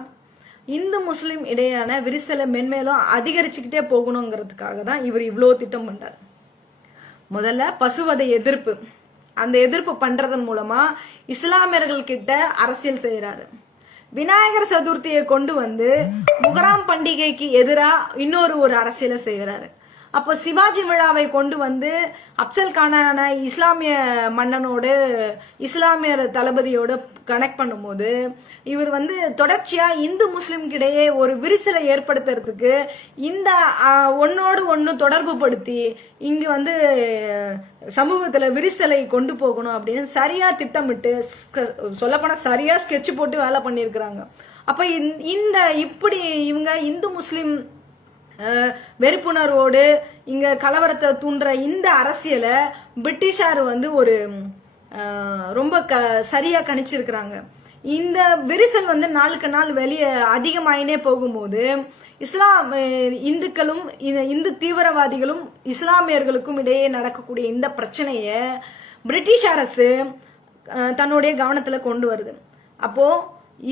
இந்து முஸ்லிம் இடையான விரிசலை மென்மேலும் அதிகரிச்சுக்கிட்டே போகணுங்கிறதுக்காக தான் இவர் இவ்வளவு திட்டம் பண்றாரு. முதல்ல பசுவதை எதிர்ப்பு, அந்த எதிர்ப்பு பண்றதன் மூலமா இஸ்லாமியர்கள் கிட்ட அரசியல் செய்யறாரு. விநாயகர் சதுர்த்தியை கொண்டு முகராம் பண்டிகைக்கு எதிரா இன்னொரு அரசியலை செய்யறாரு. அப்போ சிவாஜி விழாவை கொண்டு அப்சல் கானான இஸ்லாமிய மன்னனோடு இஸ்லாமியர் தளபதியோட கனெக்ட் பண்ணும்போது இவர் தொடர்ச்சியா இந்து முஸ்லிம் கிடையே ஒரு விரிசலை ஏற்படுத்துறதுக்கு இந்த ஒன்னோடு ஒன்னு தொடர்பு படுத்தி இங்கு சமூகத்துல விரிசலை கொண்டு போகணும் அப்படின்னு சரியா திட்டமிட்டு, சொல்லப்போனா சரியா ஸ்கெட்ச் போட்டு வேலை பண்ணிருக்கிறாங்க. அப்ப இப்படி இவங்க இந்து முஸ்லிம் வெறுப்புணர்வோடு இங்க கலவரத்தை தூண்டுற இந்த அரசியலை பிரிட்டிஷார் ஒரு ரொம்ப சரியா கணிச்சிருக்கிறாங்க. இந்த விரிசல் நாளுக்கு நாள் வெளியே அதிகமாயினே போகும்போது இந்துக்களும் இந்து தீவிரவாதிகளும் இஸ்லாமியர்களுக்கும் இடையே நடக்கக்கூடிய இந்த பிரச்சனைய பிரிட்டிஷ் அரசு தன்னுடைய கவனத்துல கொண்டு வருது. அப்போ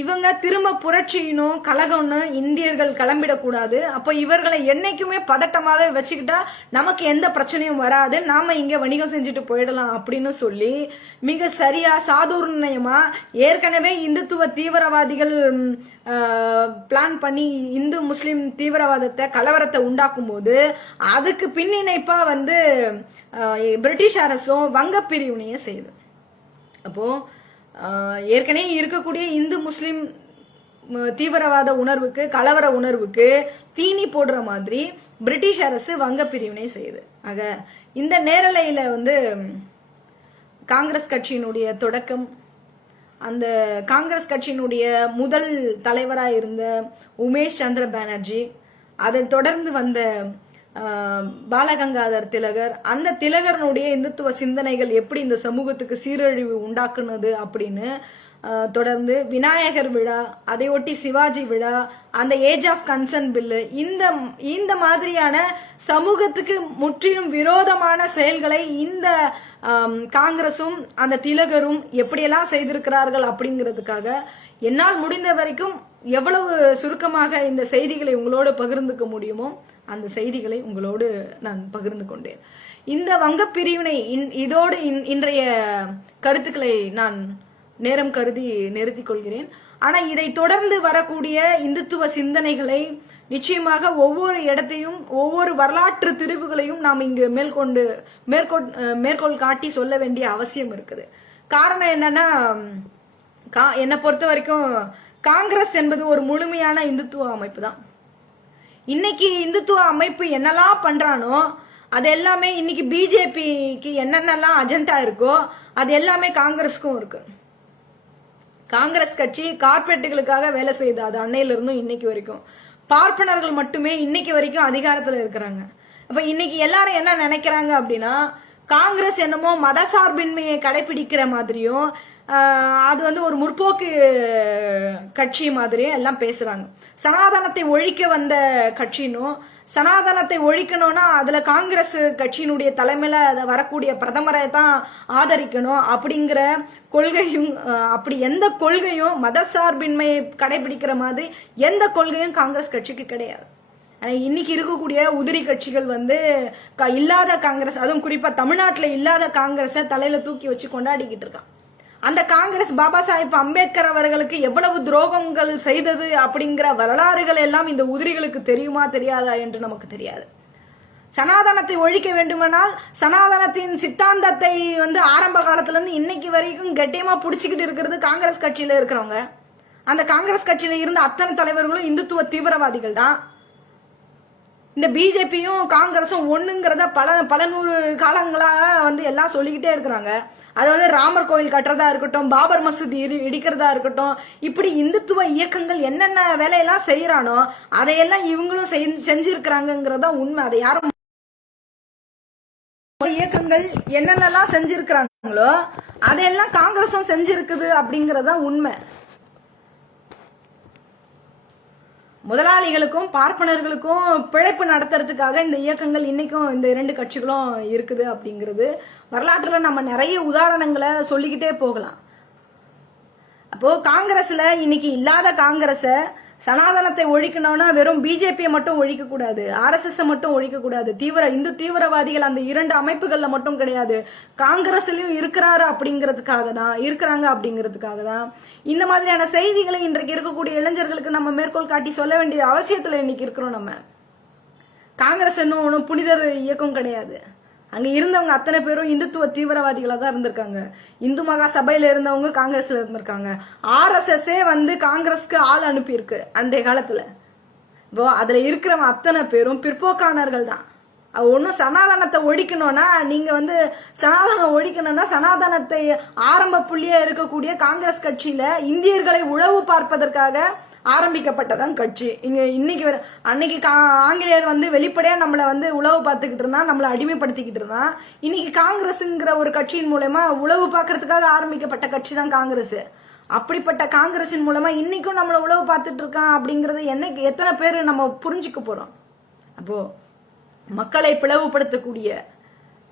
இவங்க திரும்ப புரட்சியினும் கலகம்னு இந்தியர்கள் கிளம்பிடக்கூடாது. அப்ப இவர்களை என்னைக்குமே பதட்டமாவே வச்சுக்கிட்டா நமக்கு எந்த பிரச்சனையும் வராது, நாம இங்க வணிகம் செஞ்சுட்டு போயிடலாம் அப்படின்னு சொல்லி மிக சரியா சாதுர்ணயமா ஏற்கனவே இந்துத்துவ தீவிரவாதிகள் பிளான் பண்ணி இந்து முஸ்லிம் தீவிரவாதத்தை கலவரத்தை உண்டாக்கும் போது அதுக்கு பின்னிணைப்பா பிரிட்டிஷ் அரசும் வங்க பிரிவினையை செய்யுது. அப்போ ஏற்கனவே இருக்கக்கூடிய இந்து முஸ்லிம் தீவிரவாத உணர்வுக்கு, கலவர உணர்வுக்கு தீனி போடுற மாதிரி பிரிட்டிஷ் அரசு வங்க பிரிவினை செய்யுது. ஆக இந்த நேரலையில காங்கிரஸ் கட்சியினுடைய தொடக்கம், அந்த காங்கிரஸ் கட்சியினுடைய முதல் தலைவராக இருந்த உமேஷ் சந்திர பானர்ஜி, அதை தொடர்ந்து வந்த பாலகங்காதர் திலகர், அந்த திலகரனுடைய இந்துத்துவ சிந்தனைகள் எப்படி இந்த சமூகத்துக்கு சீரழிவு உண்டாக்குனது அப்படின்னு தொடர்ந்து விநாயகர் விழா, அதை ஒட்டி சிவாஜி விழா, அந்த ஏஜ் ஆஃப் கன்சர்ன் பில்லு, இந்த மாதிரியான சமூகத்துக்கு முற்றிலும் விரோதமான செயல்களை இந்த காங்கிரசும் அந்த திலகரும் எப்படியெல்லாம் செய்திருக்கிறார்கள் அப்படிங்கிறதுக்காக என்னால் முடிந்த வரைக்கும் எவ்வளவு சுருக்கமாக இந்த செய்திகளை உங்களோடு பகிர்ந்துக்க முடியுமோ அந்த செய்திகளை உங்களோடு நான் பகிர்ந்து கொண்டேன். இந்த வங்க பிரிவினை இதோடு இன்றைய கருத்துக்களை நான் நேரம் கருதி நிறுத்திக் கொள்கிறேன். ஆனா இதை தொடர்ந்து வரக்கூடிய இந்துத்துவ சிந்தனைகளை நிச்சயமாக ஒவ்வொரு இடத்தையும் ஒவ்வொரு வரலாற்று திரிவுகளையும் நாம் இங்கு மேற்கோள் காட்டி சொல்ல வேண்டிய அவசியம் இருக்குது. காரணம் என்னன்னா, என்னை பொறுத்த வரைக்கும் காங்கிரஸ் என்பது ஒரு முழுமையான இந்துத்துவ அமைப்பு தான். இன்னைக்கு இந்துத்துவ அமைப்பு என்னெல்லாம் பண்றானோ அது எல்லாமே இன்னைக்கு பிஜேபிக்கு என்னென்னலாம் அஜெண்டா இருக்கோ அது எல்லாமே காங்கிரஸுக்கும் இருக்கு. காங்கிரஸ் கட்சி கார்பரேட்டுகளுக்காக வேலை செய்யுது, அது அன்னையில இருந்தும் இன்னைக்கு வரைக்கும். பார்ப்பனர்கள் மட்டுமே இன்னைக்கு வரைக்கும் அதிகாரத்துல இருக்கிறாங்க. அப்ப இன்னைக்கு எல்லாரும் என்ன நினைக்கிறாங்க அப்படின்னா, காங்கிரஸ் என்னமோ மத சார்பின்மையை கடைபிடிக்கிற மாதிரியும் அது வந்து ஒரு முற்போக்கு கட்சி மாதிரியும் எல்லாம் பேசுறாங்க. சனாதனத்தை ஒழிக்க வந்த கட்சினும், சனாதனத்தை ஒழிக்கணும்னா அதுல காங்கிரஸ் கட்சியினுடைய தலைமையில வரக்கூடிய பிரதமரை தான் ஆதரிக்கணும் அப்படிங்கிற கொள்கையும், அப்படி எந்த கொள்கையும் மத சார்பின்மையை கடைபிடிக்கிற மாதிரி எந்த கொள்கையும் காங்கிரஸ் கட்சிக்கு கிடையாது. இன்னைக்கு இருக்கக்கூடிய உதிரி கட்சிகள் வந்து இல்லாத காங்கிரஸ், அதுவும் குறிப்பா தமிழ்நாட்டுல இல்லாத காங்கிரஸை தலையில தூக்கி வச்சு கொண்டாடிக்கிட்டு இருக்கான். அந்த காங்கிரஸ் பாபா சாஹிப் அம்பேத்கர் அவர்களுக்கு எவ்வளவு துரோகங்கள் செய்தது அப்படிங்கிற வரலாறுகள் எல்லாம் இந்த உதிரிகளுக்கு தெரியுமா தெரியாதா என்று நமக்கு தெரியாது. சனாதனத்தை ஒழிக்க வேண்டுமானால் சனாதனத்தின் சித்தாந்தத்தை வந்து ஆரம்ப காலத்துல இருந்து இன்னைக்கு வரைக்கும் கெட்டியமா புடிச்சுக்கிட்டு இருக்கிறது காங்கிரஸ் கட்சியில இருக்கிறவங்க. அந்த காங்கிரஸ் கட்சியில இருந்த அத்தனை தலைவர்களும் இந்துத்துவ தீவிரவாதிகள் தான். இந்த பிஜேபியும் காங்கிரஸும் ஒண்ணுங்கிறத பல நூறு காலங்களா வந்து எல்லாம் சொல்லிக்கிட்டே இருக்கிறாங்க. அது வந்து ராமர் கோயில் கட்டுறதா இருக்கட்டும், பாபர் மசூதி இடிக்கிறதா இருக்கட்டும், இப்படி இந்துத்துவ இயக்கங்கள் என்னென்ன வேலையெல்லாம் செய்யறானோ அதையெல்லாம் இவங்களும் செஞ்சிருக்கிறாங்கிறதா உண்மை. அதை யாரும் இயக்கங்கள் என்னென்னலாம் செஞ்சிருக்கிறாங்களோ அதையெல்லாம் காங்கிரஸும் செஞ்சிருக்குது அப்படிங்கறதா உண்மை. முதலாளிகளுக்கும் பார்ப்பனர்களுக்கும் பிழைப்பு நடத்துறதுக்காக இந்த இயக்கங்கள் இன்னைக்கும் இந்த இரண்டு கட்சிகளும் இருக்குது அப்படிங்கிறது வரலாற்றுல நம்ம நிறைய உதாரணங்களை சொல்லிக்கிட்டே போகலாம். அப்போ காங்கிரஸ்ல இன்னைக்கு இல்லாத காங்கிரஸ சனாதனத்தை ஒழிக்கணும்னா வெறும் பிஜேபியை மட்டும் ஒழிக்க கூடாது, RSS மட்டும் ஒழிக்க கூடாது, இந்து தீவிரவாதிகள் அந்த இரண்டு அமைப்புகள்ல மட்டும் கிடையாது, காங்கிரஸ்லயும் இருக்கிறாங்க அப்படிங்கிறதுக்காக தான் இந்த மாதிரியான செய்திகளை இன்றைக்கு இருக்கக்கூடிய இளைஞர்களுக்கு நம்ம மேற்கோள் காட்டி சொல்ல வேண்டிய அவசியத்துல இன்னைக்கு இருக்கிறோம். நம்ம காங்கிரஸ் ஒன்னும் புனிதர் இயக்கம் கிடையாது. அங்க இருந்தவங்க அத்தனை பேரும் இந்துத்துவ தீவிரவாதிகளா தான் இருந்திருக்காங்க. இந்து மகா சபையில இருந்தவங்க காங்கிரஸ்ல இருந்திருக்காங்க. RSS வந்து காங்கிரஸ்க்கு ஆள் அனுப்பி இருக்கு அன்றைய காலத்துல. இப்போ அதுல இருக்கிறவங்க அத்தனை பேரும் பிற்போக்கானர்கள் தான். ஒன்னும் சனாதனத்தை ஒழிக்கணும்னா நீங்க வந்து சனாதனம் ஒழிக்கணும்னா சனாதனத்தை ஆரம்ப புள்ளியா இருக்கக்கூடிய காங்கிரஸ் கட்சியில இந்தியர்களை உளவு பார்ப்பதற்காக ஆரம்பிக்கப்பட்டதான் கட்சி. இங்க இன்னைக்கு அன்னைக்கு ஆங்கிலேயர் வந்து வெளிப்படையா நம்மள வந்து உளவு பார்த்துக்கிட்டு இருந்தான், நம்மளை அடிமைப்படுத்திக்கிட்டு இருந்தான். இன்னைக்கு காங்கிரஸ்ங்கிற ஒரு கட்சியின் மூலமா உளவு பார்க்கறதுக்காக ஆரம்பிக்கப்பட்ட கட்சி தான் காங்கிரஸ். அப்படிப்பட்ட காங்கிரசின் மூலமா இன்னைக்கும் நம்மள உளவு பார்த்துட்டு இருக்கான் அப்படிங்கறது என்னைக்கு எத்தனை பேரு நம்ம புரிஞ்சுக்க போறோம். அப்போ மக்களை பிளவுபடுத்தக்கூடிய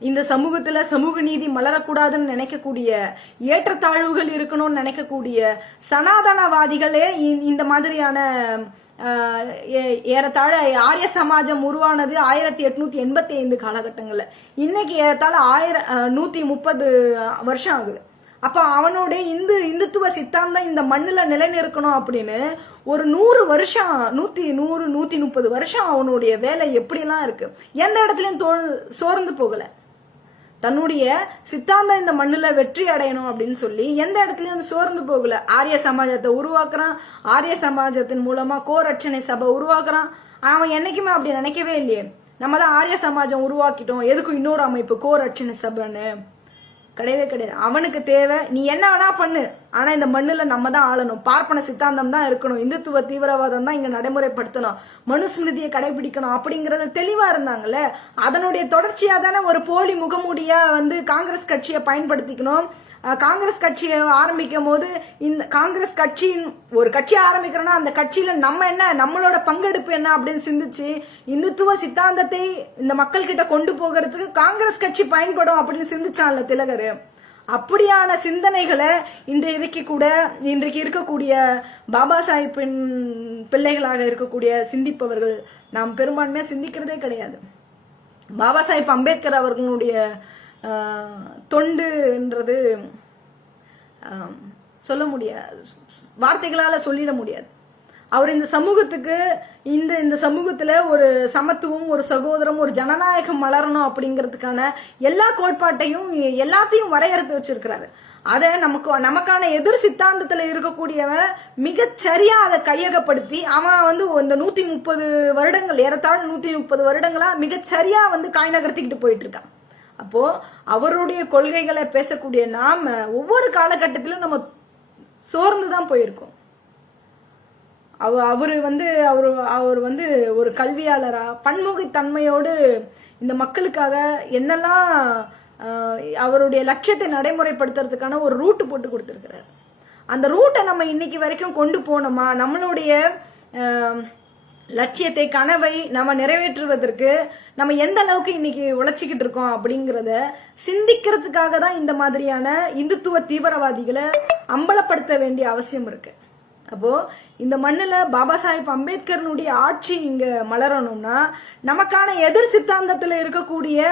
இந்த சமூகத்துல சமூக நீதி மலரக்கூடாதுன்னு நினைக்கக்கூடிய, ஏற்றத்தாழ்வுகள் இருக்கணும்னு நினைக்கக்கூடிய சனாதனவாதிகளே இந்த மாதிரியான ஏறத்தாழ ஆரிய சமாஜம் உருவானது 1885 காலகட்டங்கள்ல. இன்னைக்கு ஏறத்தாழ 130 வருஷம் ஆகுது. அப்ப அவனுடைய இந்துத்துவ சித்தாந்தம் இந்த மண்ணுல நிலைநிற்கணும் அப்படின்னு ஒரு 100 வருஷம் 130 வருஷம் அவனுடைய வேலை எப்படிலாம் இருக்கு. எந்த இடத்துலயும் சோர்ந்து போகல. தன்னுடைய சித்தாந்தம் இந்த மண்ணுல வெற்றி அடையணும் அப்படின்னு சொல்லி எந்த இடத்துலயும் சோர்ந்து போகல. ஆரிய சமாஜத்தை உருவாக்குறான். ஆரிய சமாஜத்தின் மூலமா கோரட்சணை சபை உருவாக்குறான். அவன் என்னைக்குமே அப்படி நினைக்கவே இல்லையே, நம்ம தான் ஆரிய சமாஜம் உருவாக்கிட்டோம், எதுக்கும் இன்னொரு அமைப்பு கோரட்சணை சபைன்னு. கிடையவே கிடையாது. அவனுக்கு தேவை நீ என்ன வேணா பண்ணு, ஆனா இந்த மண்ணுல நம்ம தான் ஆளணும், பார்ப்பன சித்தாந்தம் தான் இருக்கணும், இந்துத்துவ தீவிரவாதம் தான் இங்க நடைமுறைப்படுத்தணும், மனுஸ்மிருதியை கடைபிடிக்கணும் அப்படிங்கறது தெளிவா இருந்தாங்கல்ல. அதனுடைய தொடர்ச்சியா தானே ஒரு போலி முகமூடியா வந்து காங்கிரஸ் கட்சியை பயன்படுத்திக்கணும். காங்கிரஸ் கட்சியை ஆரம்பிக்கும் போது இந்த காங்கிரஸ் கட்சியின் ஒரு கட்சி ஆரம்பிக்கிறோம்னா அந்த கட்சியில நம்ம என்ன, நம்மளோட பங்கெடுப்பு என்ன அப்படின்னு சிந்திச்சு இந்துத்துவ சித்தாந்தத்தை இந்த மக்கள் கிட்ட கொண்டு போகிறதுக்கு காங்கிரஸ் கட்சி பயன்படும் அப்படின்னு சிந்திச்சான்ல திலகர். அப்படியான சிந்தனைகளை இன்றைக்கு இருக்கக்கூடிய பாபா சாஹிப்பின் பிள்ளைகளாக இருக்கக்கூடிய சிந்திப்பவர்கள் நாம் பெரும்பான்மையா சிந்திக்கிறதே கிடையாது. பாபா சாஹிப் அம்பேத்கர் அவர்களுடைய தொண்டுன்றது சொல்ல முடியாது, வார்த்தைகளால சொல்லிட முடியாது. அவர் இந்த சமூகத்துக்கு இந்த சமூகத்துல ஒரு சமத்துவம், ஒரு சகோதரம், ஒரு ஜனநாயகம் மலரணும் அப்படிங்கிறதுக்கான எல்லா கோட்பாட்டையும் எல்லாத்தையும் வரையறுத்து வச்சிருக்கிறாரு. அதை நமக்கான எதிர் சித்தாந்தத்துல இருக்கக்கூடியவன் மிகச்சரியா அதை கையகப்படுத்தி அவன் வந்து இந்த 130 வருடங்கள் ஏறத்தாழ 130 வருடங்களா மிகச்சரியா வந்து காய் நகர்த்திக்கிட்டு போயிட்டு இருக்கான். அப்போ அவருடைய கொள்கைகளை பேசக்கூடிய நாம ஒவ்வொரு காலகட்டத்திலும் நம்ம சோர்ந்துதான் போயிருக்கோம். அவர் வந்து ஒரு கல்வியாளரா பன்முகத்தன்மையோடு இந்த மக்களுக்காக என்னெல்லாம் அவருடைய லட்சியத்தை நடைமுறைப்படுத்துறதுக்கான ஒரு ரூட் போட்டு கொடுத்திருக்கிறார். அந்த ரூட்டை நம்ம இன்னைக்கு வரைக்கும் கொண்டு போனோமா, நம்மளுடைய லட்சியத்தை கனவை நம்ம நிறைவேற்றுவதற்கு நம்ம எந்த அளவுக்கு இன்னைக்கு உழைச்சிக்கிட்டு இருக்கோம் அப்படிங்கறத சிந்திக்கிறதுக்காக தான் இந்த மாதிரியான இந்துத்துவ தீவிரவாதிகளை அம்பலப்படுத்த வேண்டிய அவசியம் இருக்கு. அப்போ இந்த மண்ணுல பாபா சாஹிப் அம்பேத்கர்னுடைய ஆட்சி இங்க மலரணும்னா நமக்கான எதிர் சித்தாந்தத்துல இருக்கக்கூடிய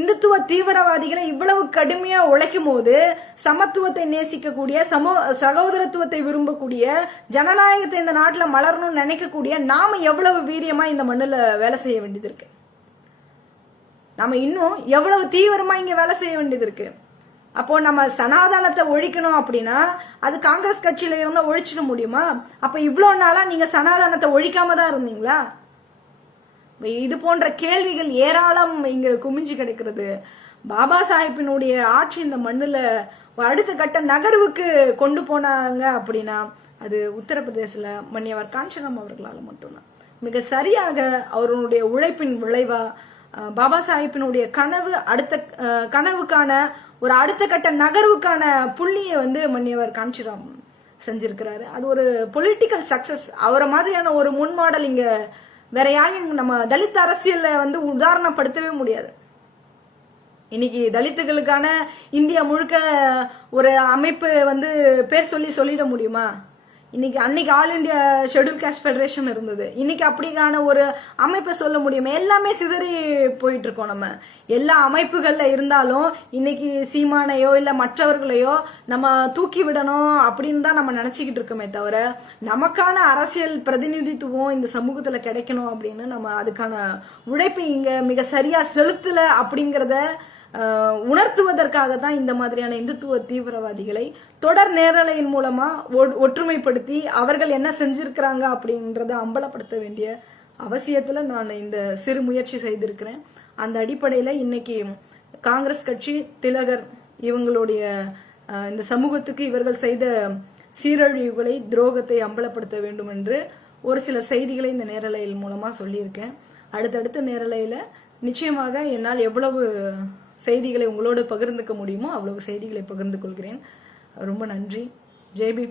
இந்துத்துவ தீவிரவாதிகளை இவ்வளவு கடுமையா உழைக்கும் போது சமத்துவத்தை நேசிக்கக்கூடிய சகோதரத்துவத்தை விரும்பக்கூடிய ஜனநாயகத்தை இந்த நாட்டுல மலரணும்னு நினைக்கக்கூடிய நாம எவ்வளவு வீரியமா இந்த மண்ணுல வேலை செய்ய வேண்டியது இருக்கு. நாம இன்னும் எவ்வளவு தீவிரமா இங்க வேலை செய்ய வேண்டியது இருக்கு. அப்போ நம்ம சனாதனத்தை ஒழிக்கணும் அப்படின்னா அது காங்கிரஸ் கட்சியில இருந்தா ஒழிச்சிட முடியுமா? அப்ப இவ்வளவு நாளா நீங்க சனாதனத்தை ஒழிக்காம தான் இருந்தீங்களா? இது போன்ற கேள்விகள் ஏராளம் இங்க குமிஞ்சு கிடைக்கிறது. பாபா சாஹிப்பினுடைய ஆட்சி இந்த மண்ணுல அடுத்த கட்ட நகர்வுக்கு கொண்டு போனாங்க அப்படின்னா அது உத்தரப்பிரதேசல மன்னியவர் காஞ்சனம் அவர்களால மட்டும்தான். மிக சரியாக அவருடைய உழைப்பின் விளைவா பாபா சாஹிப்பினுடைய கனவுக்கான ஒரு அடுத்த கட்ட நகர்வுக்கான புள்ளியை வந்து மன்னியவர் காஞ்சிராம் செஞ்சிருக்கிறாரு. அது ஒரு பொலிட்டிக்கல் சக்சஸ். அவரை மாதிரியான ஒரு முன்மாடல் இங்க வேற யாரையும் நம்ம தலித் அரசியல்ல வந்து உதாரணப்படுத்தவே முடியாது. இன்னைக்கு தலித்துகளுக்கான இந்தியா முழுக்க ஒரு அமைப்பு வந்து பேர் சொல்லிட முடியுமா? அன்னைக்கு all India schedule cost federation இருந்தது. இன்னைக்கு அப்படிக்கான ஒரு அமைப்பை சொல்ல முடியுமா? எல்லாமே சிதறி போயிட்டு இருக்கோம். நம்ம எல்லா அமைப்புகள்ல இருந்தாலும் இன்னைக்கு சீமானையோ இல்ல மற்றவர்களையோ நம்ம தூக்கி விடணும் அப்படின்னு தான் நம்ம நினைச்சுக்கிட்டு இருக்கோமே தவிர நமக்கான அரசியல் பிரதிநிதித்துவம் இந்த சமூகத்துல கிடைக்கணும் அப்படின்னு நம்ம அதுக்கான உழைப்பை இங்க மிக சரியா செலுத்தல அப்படிங்கறத உணர்த்துவதற்காக தான் இந்த மாதிரியான இந்துத்துவ தீவிரவாதிகளை தொடர் நேரலையின் மூலமா ஒற்றுமைப்படுத்தி அவர்கள் என்ன செஞ்சிருக்கிறாங்க அப்படின்றத அம்பலப்படுத்த வேண்டிய அவசியத்துல நான் இந்த சிறு முயற்சி செய்திருக்கிறேன். அந்த அடிப்படையில இன்னைக்கு காங்கிரஸ் கட்சி திலகர் இவங்களுடைய இந்த சமூகத்துக்கு இவர்கள் செய்த சீரழிவுகளை துரோகத்தை அம்பலப்படுத்த வேண்டும் என்று ஒரு சில செய்திகளை இந்த நேரலையில் மூலமா சொல்லியிருக்கேன். அடுத்தடுத்த நேரலையில நிச்சயமாக என்னால் எவ்வளவு செய்திகளை உங்களோடு பகிர்ந்துக்க முடியுமோ அவ்வளவு செய்திகளை பகிர்ந்து கொள்கிறேன். ரொம்ப நன்றி. ஜெய்பி.